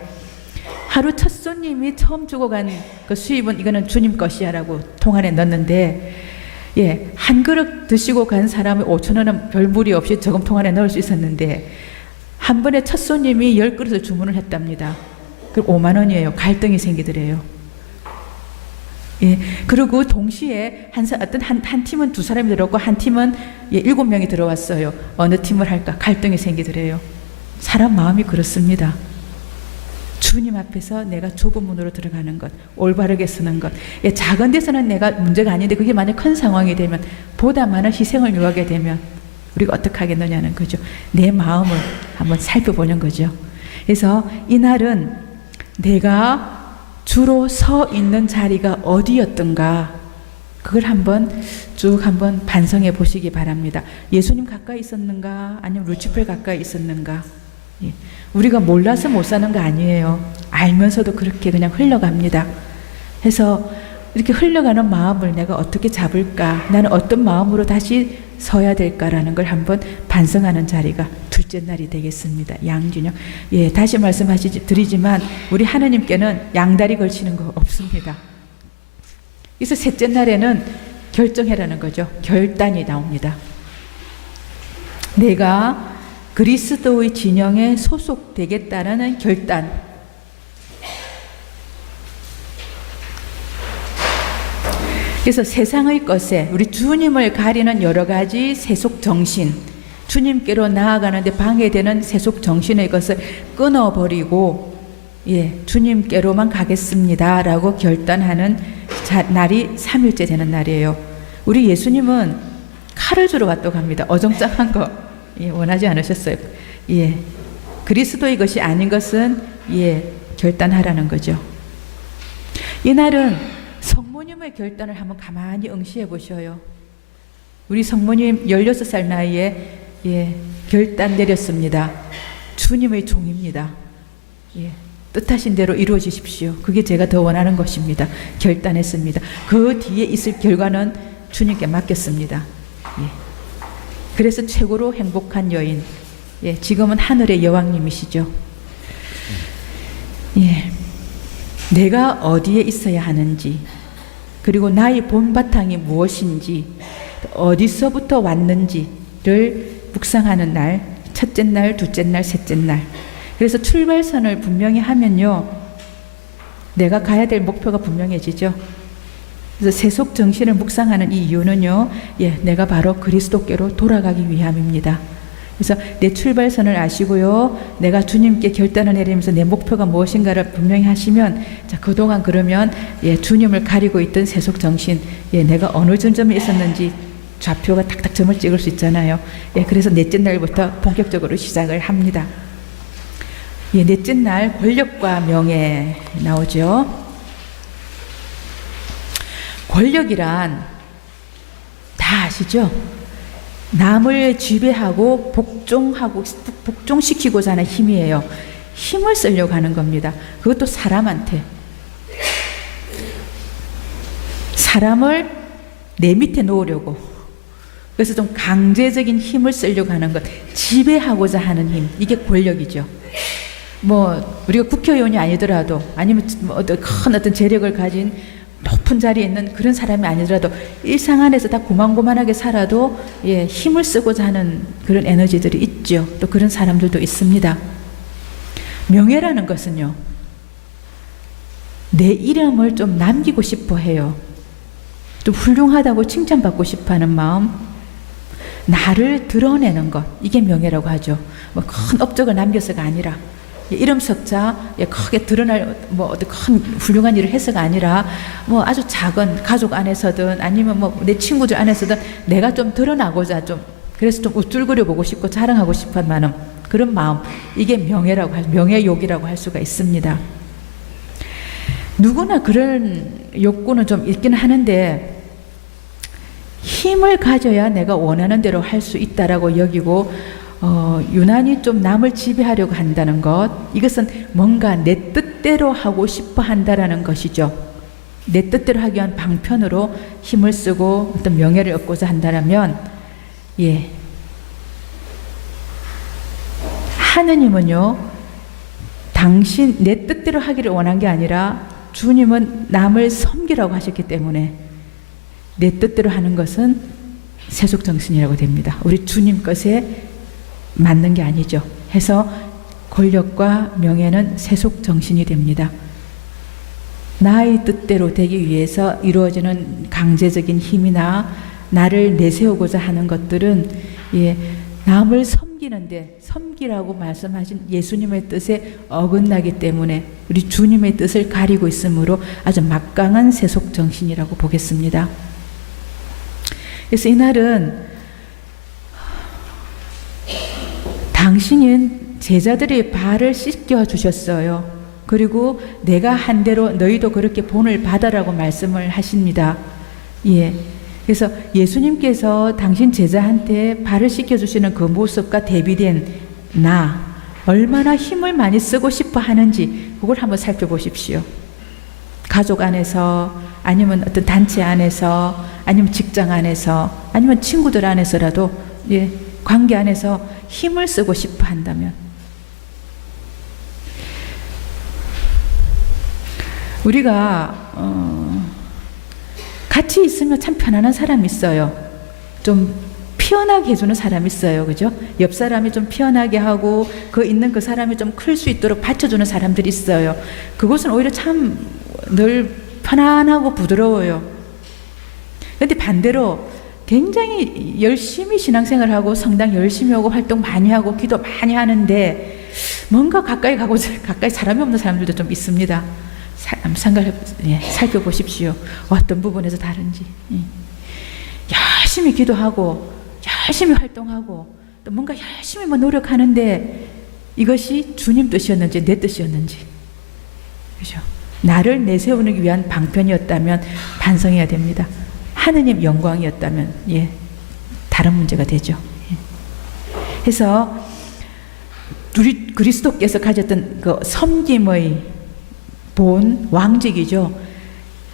하루 첫 손님이 처음 주고 간 그 수입은 이거는 주님 것이야라고 통 안에 넣었는데, 한 그릇 드시고 간 사람이 5,000원은 별 무리 없이 저금통 안에 넣을 수 있었는데, 한 번에 첫 손님이 10그릇을 주문을 했답니다. 그리고 5만 원이에요. 갈등이 생기더래요. 그리고 동시에 한 팀은 2사람이 들어왔고 한 팀은 7명이 들어왔어요. 어느 팀을 할까 갈등이 생기더래요. 사람 마음이 그렇습니다. 주님 앞에서 내가 좁은 문으로 들어가는 것, 올바르게 쓰는 것, 작은 데서는 내가 문제가 아닌데 그게 만약 큰 상황이 되면, 보다 많은 희생을 요하게 되면 우리가 어떻게 하겠느냐는 거죠. 내 마음을 한번 살펴보는 거죠. 그래서 이날은 내가 주로 서 있는 자리가 어디였던가, 그걸 한번 반성해 보시기 바랍니다. 예수님 가까이 있었는가, 아니면 루치펠 가까이 있었는가? 우리가 몰라서 못 사는 거 아니에요. 알면서도 그렇게 그냥 흘러갑니다. 해서 이렇게 흘러가는 마음을 내가 어떻게 잡을까, 나는 어떤 마음으로 다시 서야 될까라는 걸 한번 반성하는 자리가 둘째 날이 되겠습니다. 양균형. 다시 드리지만 우리 하느님께는 양다리 걸치는 거 없습니다. 그래서 셋째 날에는 결정해라는 거죠. 결단이 나옵니다. 내가 그리스도의 진영에 소속되겠다라는 결단. 그래서 세상의 것에 우리 주님을 가리는 여러 가지 세속 정신, 주님께로 나아가는데 방해되는 세속 정신의 것을 끊어버리고, 주님께로만 가겠습니다라고 결단하는 날이 3일째 되는 날이에요. 우리 예수님은 칼을 주러 왔다고 합니다. 어정쩡한 거 원하지 않으셨어요. 그리스도의 것이 아닌 것은 결단하라는 거죠. 이날은 성모님을 주님의 결단을 한번 가만히 응시해 보셔요. 우리 성모님 16살 나이에 결단 내렸습니다. 주님의 종입니다. 뜻하신 대로 이루어 주십시오. 그게 제가 더 원하는 것입니다. 결단했습니다. 그 뒤에 있을 결과는 주님께 맡겼습니다. 그래서 최고로 행복한 여인, 지금은 하늘의 여왕님이시죠. 내가 어디에 있어야 하는지, 그리고 나의 본바탕이 무엇인지, 어디서부터 왔는지를 묵상하는 날, 첫째 날, 둘째 날, 셋째 날. 그래서 출발선을 분명히 하면요, 내가 가야 될 목표가 분명해지죠. 그래서 세속 정신을 묵상하는 이 이유는요, 내가 바로 그리스도께로 돌아가기 위함입니다. 그래서 내 출발선을 아시고요, 내가 주님께 결단을 내리면서 내 목표가 무엇인가를 분명히 하시면, 자, 그동안 그러면 주님을 가리고 있던 세속 정신, 내가 어느 점점에 있었는지 좌표가 탁탁 점을 찍을 수 있잖아요. 그래서 넷째 날부터 본격적으로 시작을 합니다. 넷째 날 권력과 명예 나오죠. 권력이란 다 아시죠? 남을 지배하고 복종시키고자 하는 힘이에요. 힘을 쓰려고 하는 겁니다. 그것도 사람한테. 사람을 내 밑에 놓으려고. 그래서 좀 강제적인 힘을 쓰려고 하는 것. 지배하고자 하는 힘. 이게 권력이죠. 우리가 국회의원이 아니더라도, 아니면 큰 어떤 재력을 가진 높은 자리에 있는 그런 사람이 아니더라도 일상 안에서 다 고만고만하게 살아도 힘을 쓰고자 하는 그런 에너지들이 있죠. 또 그런 사람들도 있습니다. 명예라는 것은요, 내 이름을 좀 남기고 싶어 해요. 좀 훌륭하다고 칭찬받고 싶어 하는 마음, 나를 드러내는 것, 이게 명예라고 하죠. 큰 업적을 남겨서가 아니라, 이름 석자 크게 드러날 어떤 큰 훌륭한 일을 해서가 아니라 아주 작은 가족 안에서든 아니면 내 친구들 안에서든 내가 좀 드러나고자, 좀 그래서 좀 우쭐거려 보고 싶고 자랑하고 싶은 마음, 그런 마음, 이게 명예욕이라고 할 수가 있습니다. 누구나 그런 욕구는 좀 있기는 하는데, 힘을 가져야 내가 원하는 대로 할 수 있다라고 여기고, 유난히 좀 남을 지배하려고 한다는 것, 이것은 뭔가 내 뜻대로 하고 싶어 한다라는 것이죠. 내 뜻대로 하기 위한 방편으로 힘을 쓰고 어떤 명예를 얻고자 한다면, 하느님은요, 당신 내 뜻대로 하기를 원한 게 아니라 주님은 남을 섬기라고 하셨기 때문에 내 뜻대로 하는 것은 세속 정신이라고 됩니다. 우리 주님 것에 맞는 게 아니죠. 해서 권력과 명예는 세속 정신이 됩니다. 나의 뜻대로 되기 위해서 이루어지는 강제적인 힘이나 나를 내세우고자 하는 것들은 남을 섬기는데, 섬기라고 말씀하신 예수님의 뜻에 어긋나기 때문에 우리 주님의 뜻을 가리고 있으므로 아주 막강한 세속 정신이라고 보겠습니다. 그래서 이날은 당신은 제자들의 발을 씻겨 주셨어요. 그리고 내가 한 대로 너희도 그렇게 본을 받아라고 말씀을 하십니다. 그래서 예수님께서 당신 제자한테 발을 씻겨 주시는 그 모습과 대비된 나, 얼마나 힘을 많이 쓰고 싶어 하는지 그걸 한번 살펴보십시오. 가족 안에서, 아니면 어떤 단체 안에서, 아니면 직장 안에서, 아니면 친구들 안에서라도 관계 안에서 힘을 쓰고 싶어 한다면, 우리가 같이 있으면 참 편안한 사람이 있어요. 좀 피어나게 해주는 사람이 있어요. 그죠? 옆 사람이 좀 피어나게 하고 있는 그 사람이 좀 클 수 있도록 받쳐주는 사람들이 있어요. 그것은 오히려 참 늘 편안하고 부드러워요. 그런데 반대로 굉장히 열심히 신앙생활하고 성당 열심히 오고 활동 많이 하고 기도 많이 하는데 뭔가 가까이 사람이 없는 사람들도 좀 있습니다. 살펴보십시오. 어떤 부분에서 다른지. 열심히 기도하고 열심히 활동하고 또 뭔가 열심히 노력하는데 이것이 주님 뜻이었는지 내 뜻이었는지, 그죠? 나를 내세우기 위한 방편이었다면 반성해야 됩니다. 하느님 영광이었다면 예, 다른 문제가 되죠. 예. 그래서 우리 그리스도께서 가졌던 그 섬김의 본 왕직이죠.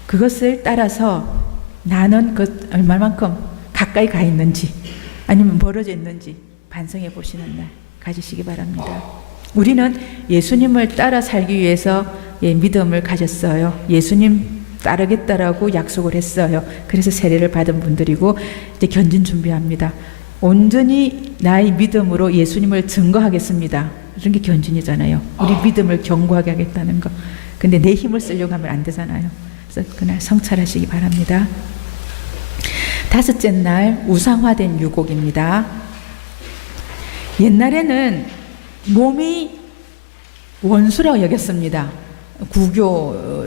그것을 따라서 나는 그 얼마만큼 가까이 가 있는지 아니면 멀어져 있는지 반성해 보시는 날 가지시기 바랍니다. 우리는 예수님을 따라 살기 위해서 예, 믿음을 가졌어요. 예수님 따르겠다라고 약속을 했어요. 그래서 세례를 받은 분들이고 이제 견진 준비합니다. 온전히 나의 믿음으로 예수님을 증거하겠습니다. 이런 게 견진이잖아요. 우리 믿음을 견고하게 하겠다는 거. 근데 내 힘을 쓰려고 하면 안 되잖아요. 그래서 그날 성찰하시기 바랍니다. 다섯째 날 우상화된 유곡입니다. 옛날에는 몸이 원수라고 여겼습니다. 구교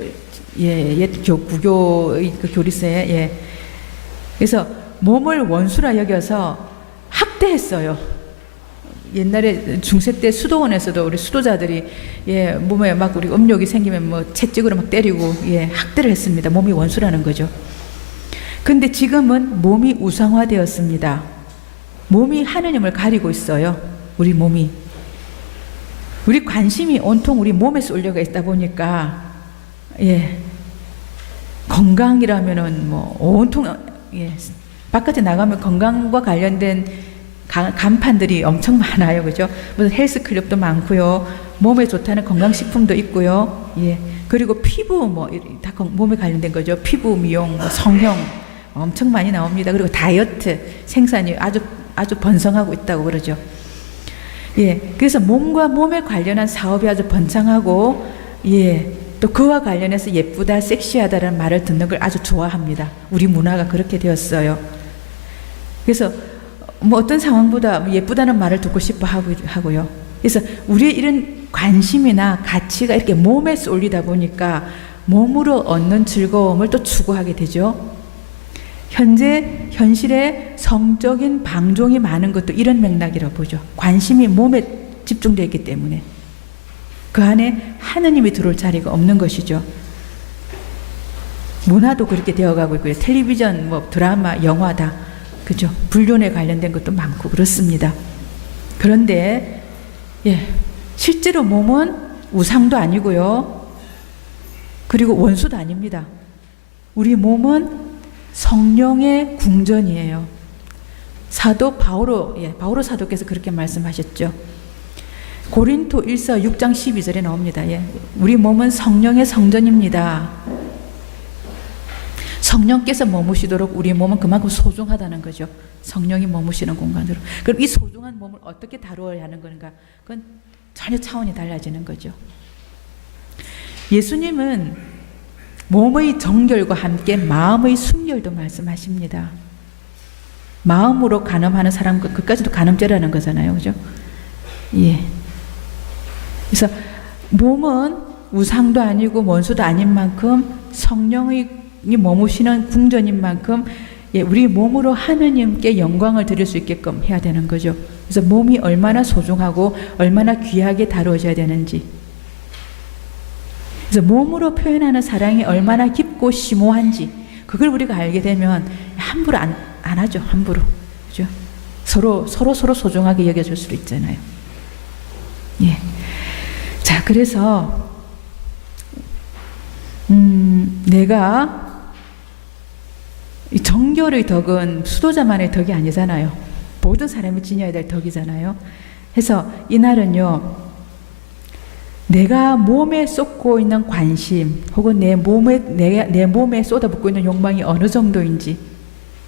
구교의 그 교리서에 예. 그래서 몸을 원수라 여겨서 학대했어요. 옛날에 중세 때 수도원에서도 우리 수도자들이 예, 몸에 막 우리 음욕이 생기면 뭐 채찍으로 막 때리고 예, 학대를 했습니다. 몸이 원수라는 거죠. 근데 지금은 몸이 우상화되었습니다. 몸이 하느님을 가리고 있어요. 우리 몸이. 우리 관심이 온통 우리 몸에 쏠려가 있다 보니까 예, 건강이라면은 뭐 온통 예, 바깥에 나가면 건강과 관련된 간판들이 엄청 많아요, 그죠? 무슨 헬스클럽도 많고요, 몸에 좋다는 건강식품도 있고요, 예, 그리고 피부 뭐 다 몸에 관련된 거죠. 피부 미용, 뭐 성형 엄청 많이 나옵니다. 그리고 다이어트 생산이 아주 번성하고 있다고 그러죠. 예, 그래서 몸과 몸에 관련한 사업이 아주 번창하고 예. 또 그와 관련해서 예쁘다, 섹시하다라는 말을 듣는 걸 아주 좋아합니다. 우리 문화가 그렇게 되었어요. 그래서 뭐 어떤 상황보다 예쁘다는 말을 듣고 싶어 하고요. 그래서 우리의 이런 관심이나 가치가 이렇게 몸에 쏠리다 보니까 몸으로 얻는 즐거움을 또 추구하게 되죠. 현실에 성적인 방종이 많은 것도 이런 맥락이라고 보죠. 관심이 몸에 집중되어 있기 때문에. 그 안에 하느님이 들어올 자리가 없는 것이죠. 문화도 그렇게 되어가고 있고요. 텔레비전, 뭐 드라마, 영화다, 그죠? 불륜에 관련된 것도 많고 그렇습니다. 그런데 예, 실제로 몸은 우상도 아니고요. 그리고 원수도 아닙니다. 우리 몸은 성령의 궁전이에요. 사도 바오로 사도께서 그렇게 말씀하셨죠. 고린도 1서 6장 12절에 나옵니다. 예. 우리 몸은 성령의 성전입니다. 성령께서 머무시도록 우리 몸은 그만큼 소중하다는 거죠. 성령이 머무시는 공간으로. 그럼 이 소중한 몸을 어떻게 다루어야 하는 건가? 그건 전혀 차원이 달라지는 거죠. 예수님은 몸의 정결과 함께 마음의 순결도 말씀하십니다. 마음으로 간음하는 사람, 그까지도 간음죄라는 거잖아요. 그죠? 예. 그래서 몸은 우상도 아니고 원수도 아닌 만큼 성령이 머무시는 궁전인 만큼 예, 우리 몸으로 하느님께 영광을 드릴 수 있게끔 해야 되는 거죠. 그래서 몸이 얼마나 소중하고 얼마나 귀하게 다루어져야 되는지, 그래서 몸으로 표현하는 사랑이 얼마나 깊고 심오한지 그걸 우리가 알게 되면 함부로 안 하죠. 함부로. 그죠? 서로 소중하게 여겨줄 수도 있잖아요. 예. 자, 그래서 내가 이 정결의 덕은 수도자만의 덕이 아니잖아요. 모든 사람이 지녀야 될 덕이잖아요. 해서 이날은요, 내가 몸에 쏟고 있는 관심 혹은 내 몸에 쏟아붓고 있는 욕망이 어느 정도인지,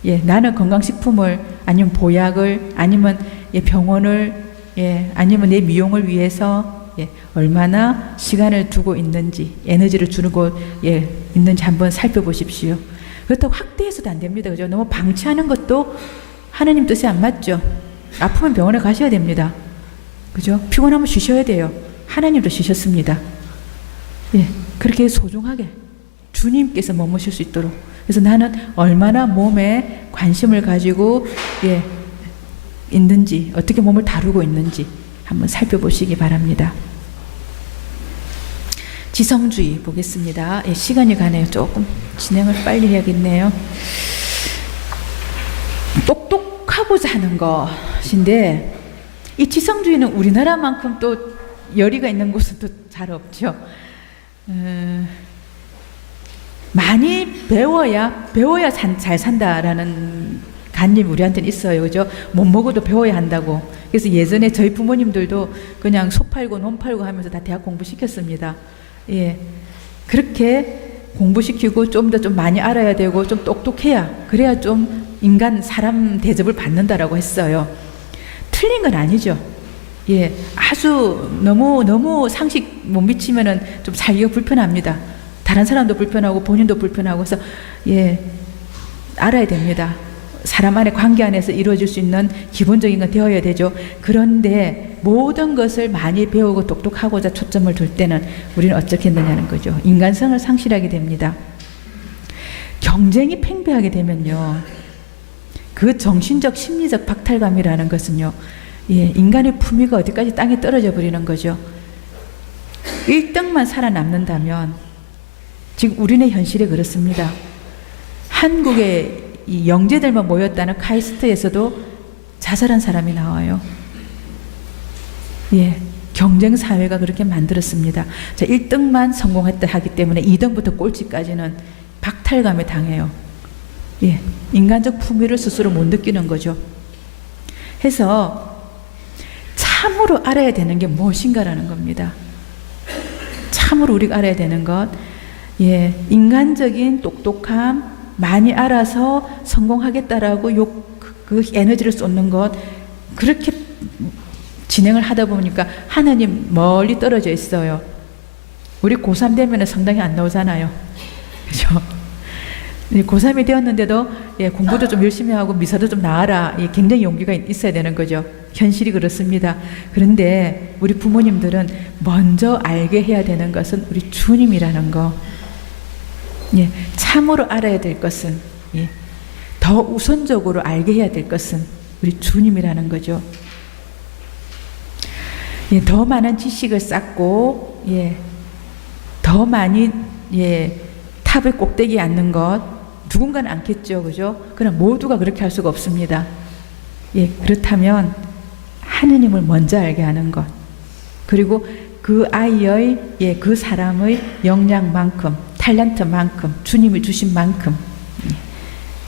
예, 나는 건강식품을 아니면 보약을 아니면 예, 병원을 예, 아니면 내 미용을 위해서 예, 얼마나 시간을 두고 있는지, 에너지를 주고 예, 있는지 한번 살펴보십시오. 그렇다고 확대해서도 안 됩니다. 그죠? 너무 방치하는 것도 하느님 뜻이 안 맞죠. 아프면 병원에 가셔야 됩니다. 그죠? 피곤하면 쉬셔야 돼요. 하나님도 쉬셨습니다. 예, 그렇게 소중하게 주님께서 머무실 수 있도록. 그래서 나는 얼마나 몸에 관심을 가지고 예, 있는지, 어떻게 몸을 다루고 있는지 한번 살펴보시기 바랍니다. 지성주의 보겠습니다. 예, 시간이 가네요. 조금 진행을 빨리 해야겠네요. 똑똑하고자 하는 것인데 이 지성주의는 우리나라만큼 또 열의가 있는 곳은 또 잘 없죠. 많이 배워야 잘 산다라는 관념이 우리한테는 있어요. 그죠? 못 먹어도 배워야 한다고. 그래서 예전에 저희 부모님들도 그냥 소 팔고 논 팔고 하면서 다 대학 공부시켰습니다. 예. 그렇게 공부시키고 좀 더 좀 많이 알아야 되고 좀 똑똑해야 그래야 좀 인간 사람 대접을 받는다라고 했어요. 틀린 건 아니죠. 예. 아주 너무 상식 못 미치면은 좀 살기가 불편합니다. 다른 사람도 불편하고 본인도 불편하고 해서 예. 알아야 됩니다. 사람 안의 관계 안에서 이루어질 수 있는 기본적인 건 되어야 되죠. 그런데 모든 것을 많이 배우고 똑똑하고자 초점을 둘 때는 우리는 어떻게 했느냐는 거죠. 인간성을 상실하게 됩니다. 경쟁이 팽배하게 되면요. 그 정신적 심리적 박탈감이라는 것은요. 예, 인간의 품위가 어디까지 땅에 떨어져 버리는 거죠. 1등만 살아남는다면 지금 우리네 현실이 그렇습니다. 한국의 이 영재들만 모였다는 카이스트에서도 자살한 사람이 나와요. 예, 경쟁 사회가 그렇게 만들었습니다. 자, 1등만 성공했다 하기 때문에 2등부터 꼴찌까지는 박탈감에 당해요. 예, 인간적 품위를 스스로 못 느끼는 거죠. 해서 참으로 알아야 되는 게 무엇인가라는 겁니다. 참으로 우리가 알아야 되는 것, 예, 인간적인 똑똑함, 많이 알아서 성공하겠다라고 그 에너지를 쏟는 것, 그렇게 진행을 하다 보니까 하나님 멀리 떨어져 있어요. 우리 고3 되면 성당에 안 나오잖아요. 그죠? 고3이 되었는데도 예, 공부도 좀 열심히 하고 미사도 좀 나와라. 예, 굉장히 용기가 있어야 되는 거죠. 현실이 그렇습니다. 그런데 우리 부모님들은 먼저 알게 해야 되는 것은 우리 주님이라는 거. 예, 참으로 알아야 될 것은, 예, 더 우선적으로 알게 해야 될 것은 우리 주님이라는 거죠. 예, 더 많은 지식을 쌓고, 예, 더 많이, 예, 탑의 꼭대기에 앉는 것, 누군가는 않겠죠. 그죠? 그러나 모두가 그렇게 할 수가 없습니다. 예, 그렇다면 하느님을 먼저 알게 하는 것, 그리고 그 아이의, 예, 그 사람의 역량만큼, 탤런트만큼, 주님이 주신 만큼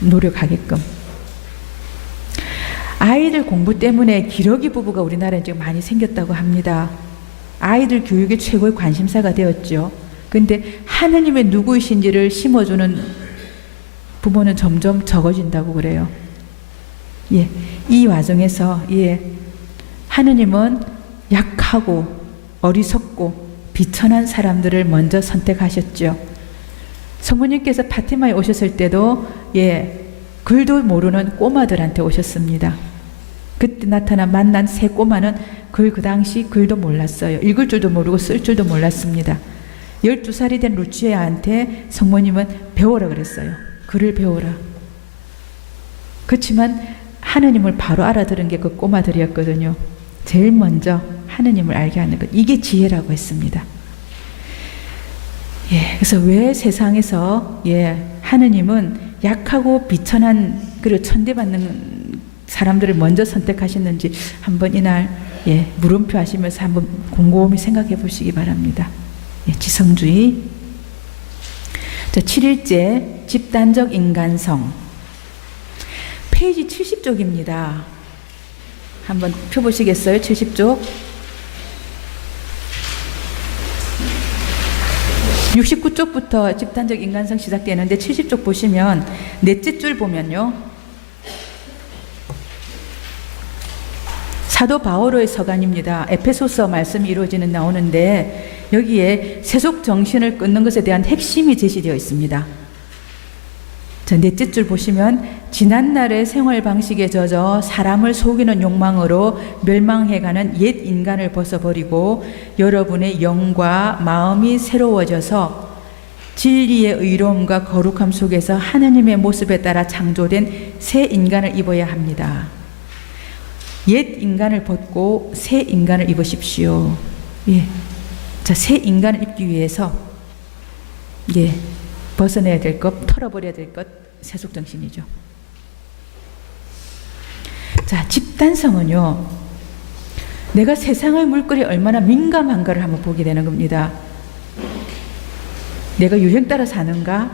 노력하게끔. 아이들 공부 때문에 기러기 부부가 우리나라에 지금 많이 생겼다고 합니다. 아이들 교육의 최고의 관심사가 되었죠. 근데 하느님의 누구이신지를 심어주는 부모는 점점 적어진다고 그래요. 예, 이 와중에서, 예, 하느님은 약하고 어리석고 비천한 사람들을 먼저 선택하셨죠. 성모님께서 파티마에 오셨을 때도, 예, 글도 모르는 꼬마들한테 오셨습니다. 그때 만난 세 꼬마는 그 당시 글도 몰랐어요. 읽을 줄도 모르고 쓸 줄도 몰랐습니다. 12살이 된 루치아한테 성모님은 배워라 그랬어요. 글을 배워라. 그렇지만 하느님을 바로 알아들은 게 그 꼬마들이었거든요. 제일 먼저 하느님을 알게 하는 것, 이게 지혜라고 했습니다. 예, 그래서 왜 세상에서, 예, 하느님은 약하고 비천한, 그리고 천대받는 사람들을 먼저 선택하셨는지 한번 이날, 예, 물음표 하시면서 한번 곰곰이 생각해 보시기 바랍니다. 예, 지성주의. 자, 7일째 집단적 인간성. 페이지 70쪽입니다. 한번 펴보시겠어요? 70쪽. 69쪽부터 집단적 인간성 시작되는데 70쪽 보시면 넷째 줄 보면요. 사도 바오로의 서간입니다. 에페소서 말씀이 이루어지는 나오는데 여기에 세속 정신을 끊는 것에 대한 핵심이 제시되어 있습니다. 자, 넷째 줄 보시면 지난날의 생활 방식에 젖어 사람을 속이는 욕망으로 멸망해가는 옛 인간을 벗어버리고 여러분의 영과 마음이 새로워져서 진리의 의로움과 거룩함 속에서 하느님의 모습에 따라 창조된 새 인간을 입어야 합니다. 옛 인간을 벗고 새 인간을 입으십시오. 예. 자, 새 인간을 입기 위해서 예, 벗어내야 될 것, 털어버려야 될 것, 세속 정신이죠. 자, 집단성은요, 내가 세상의 물결에 얼마나 민감한가를 한번 보게 되는 겁니다. 내가 유행 따라 사는가?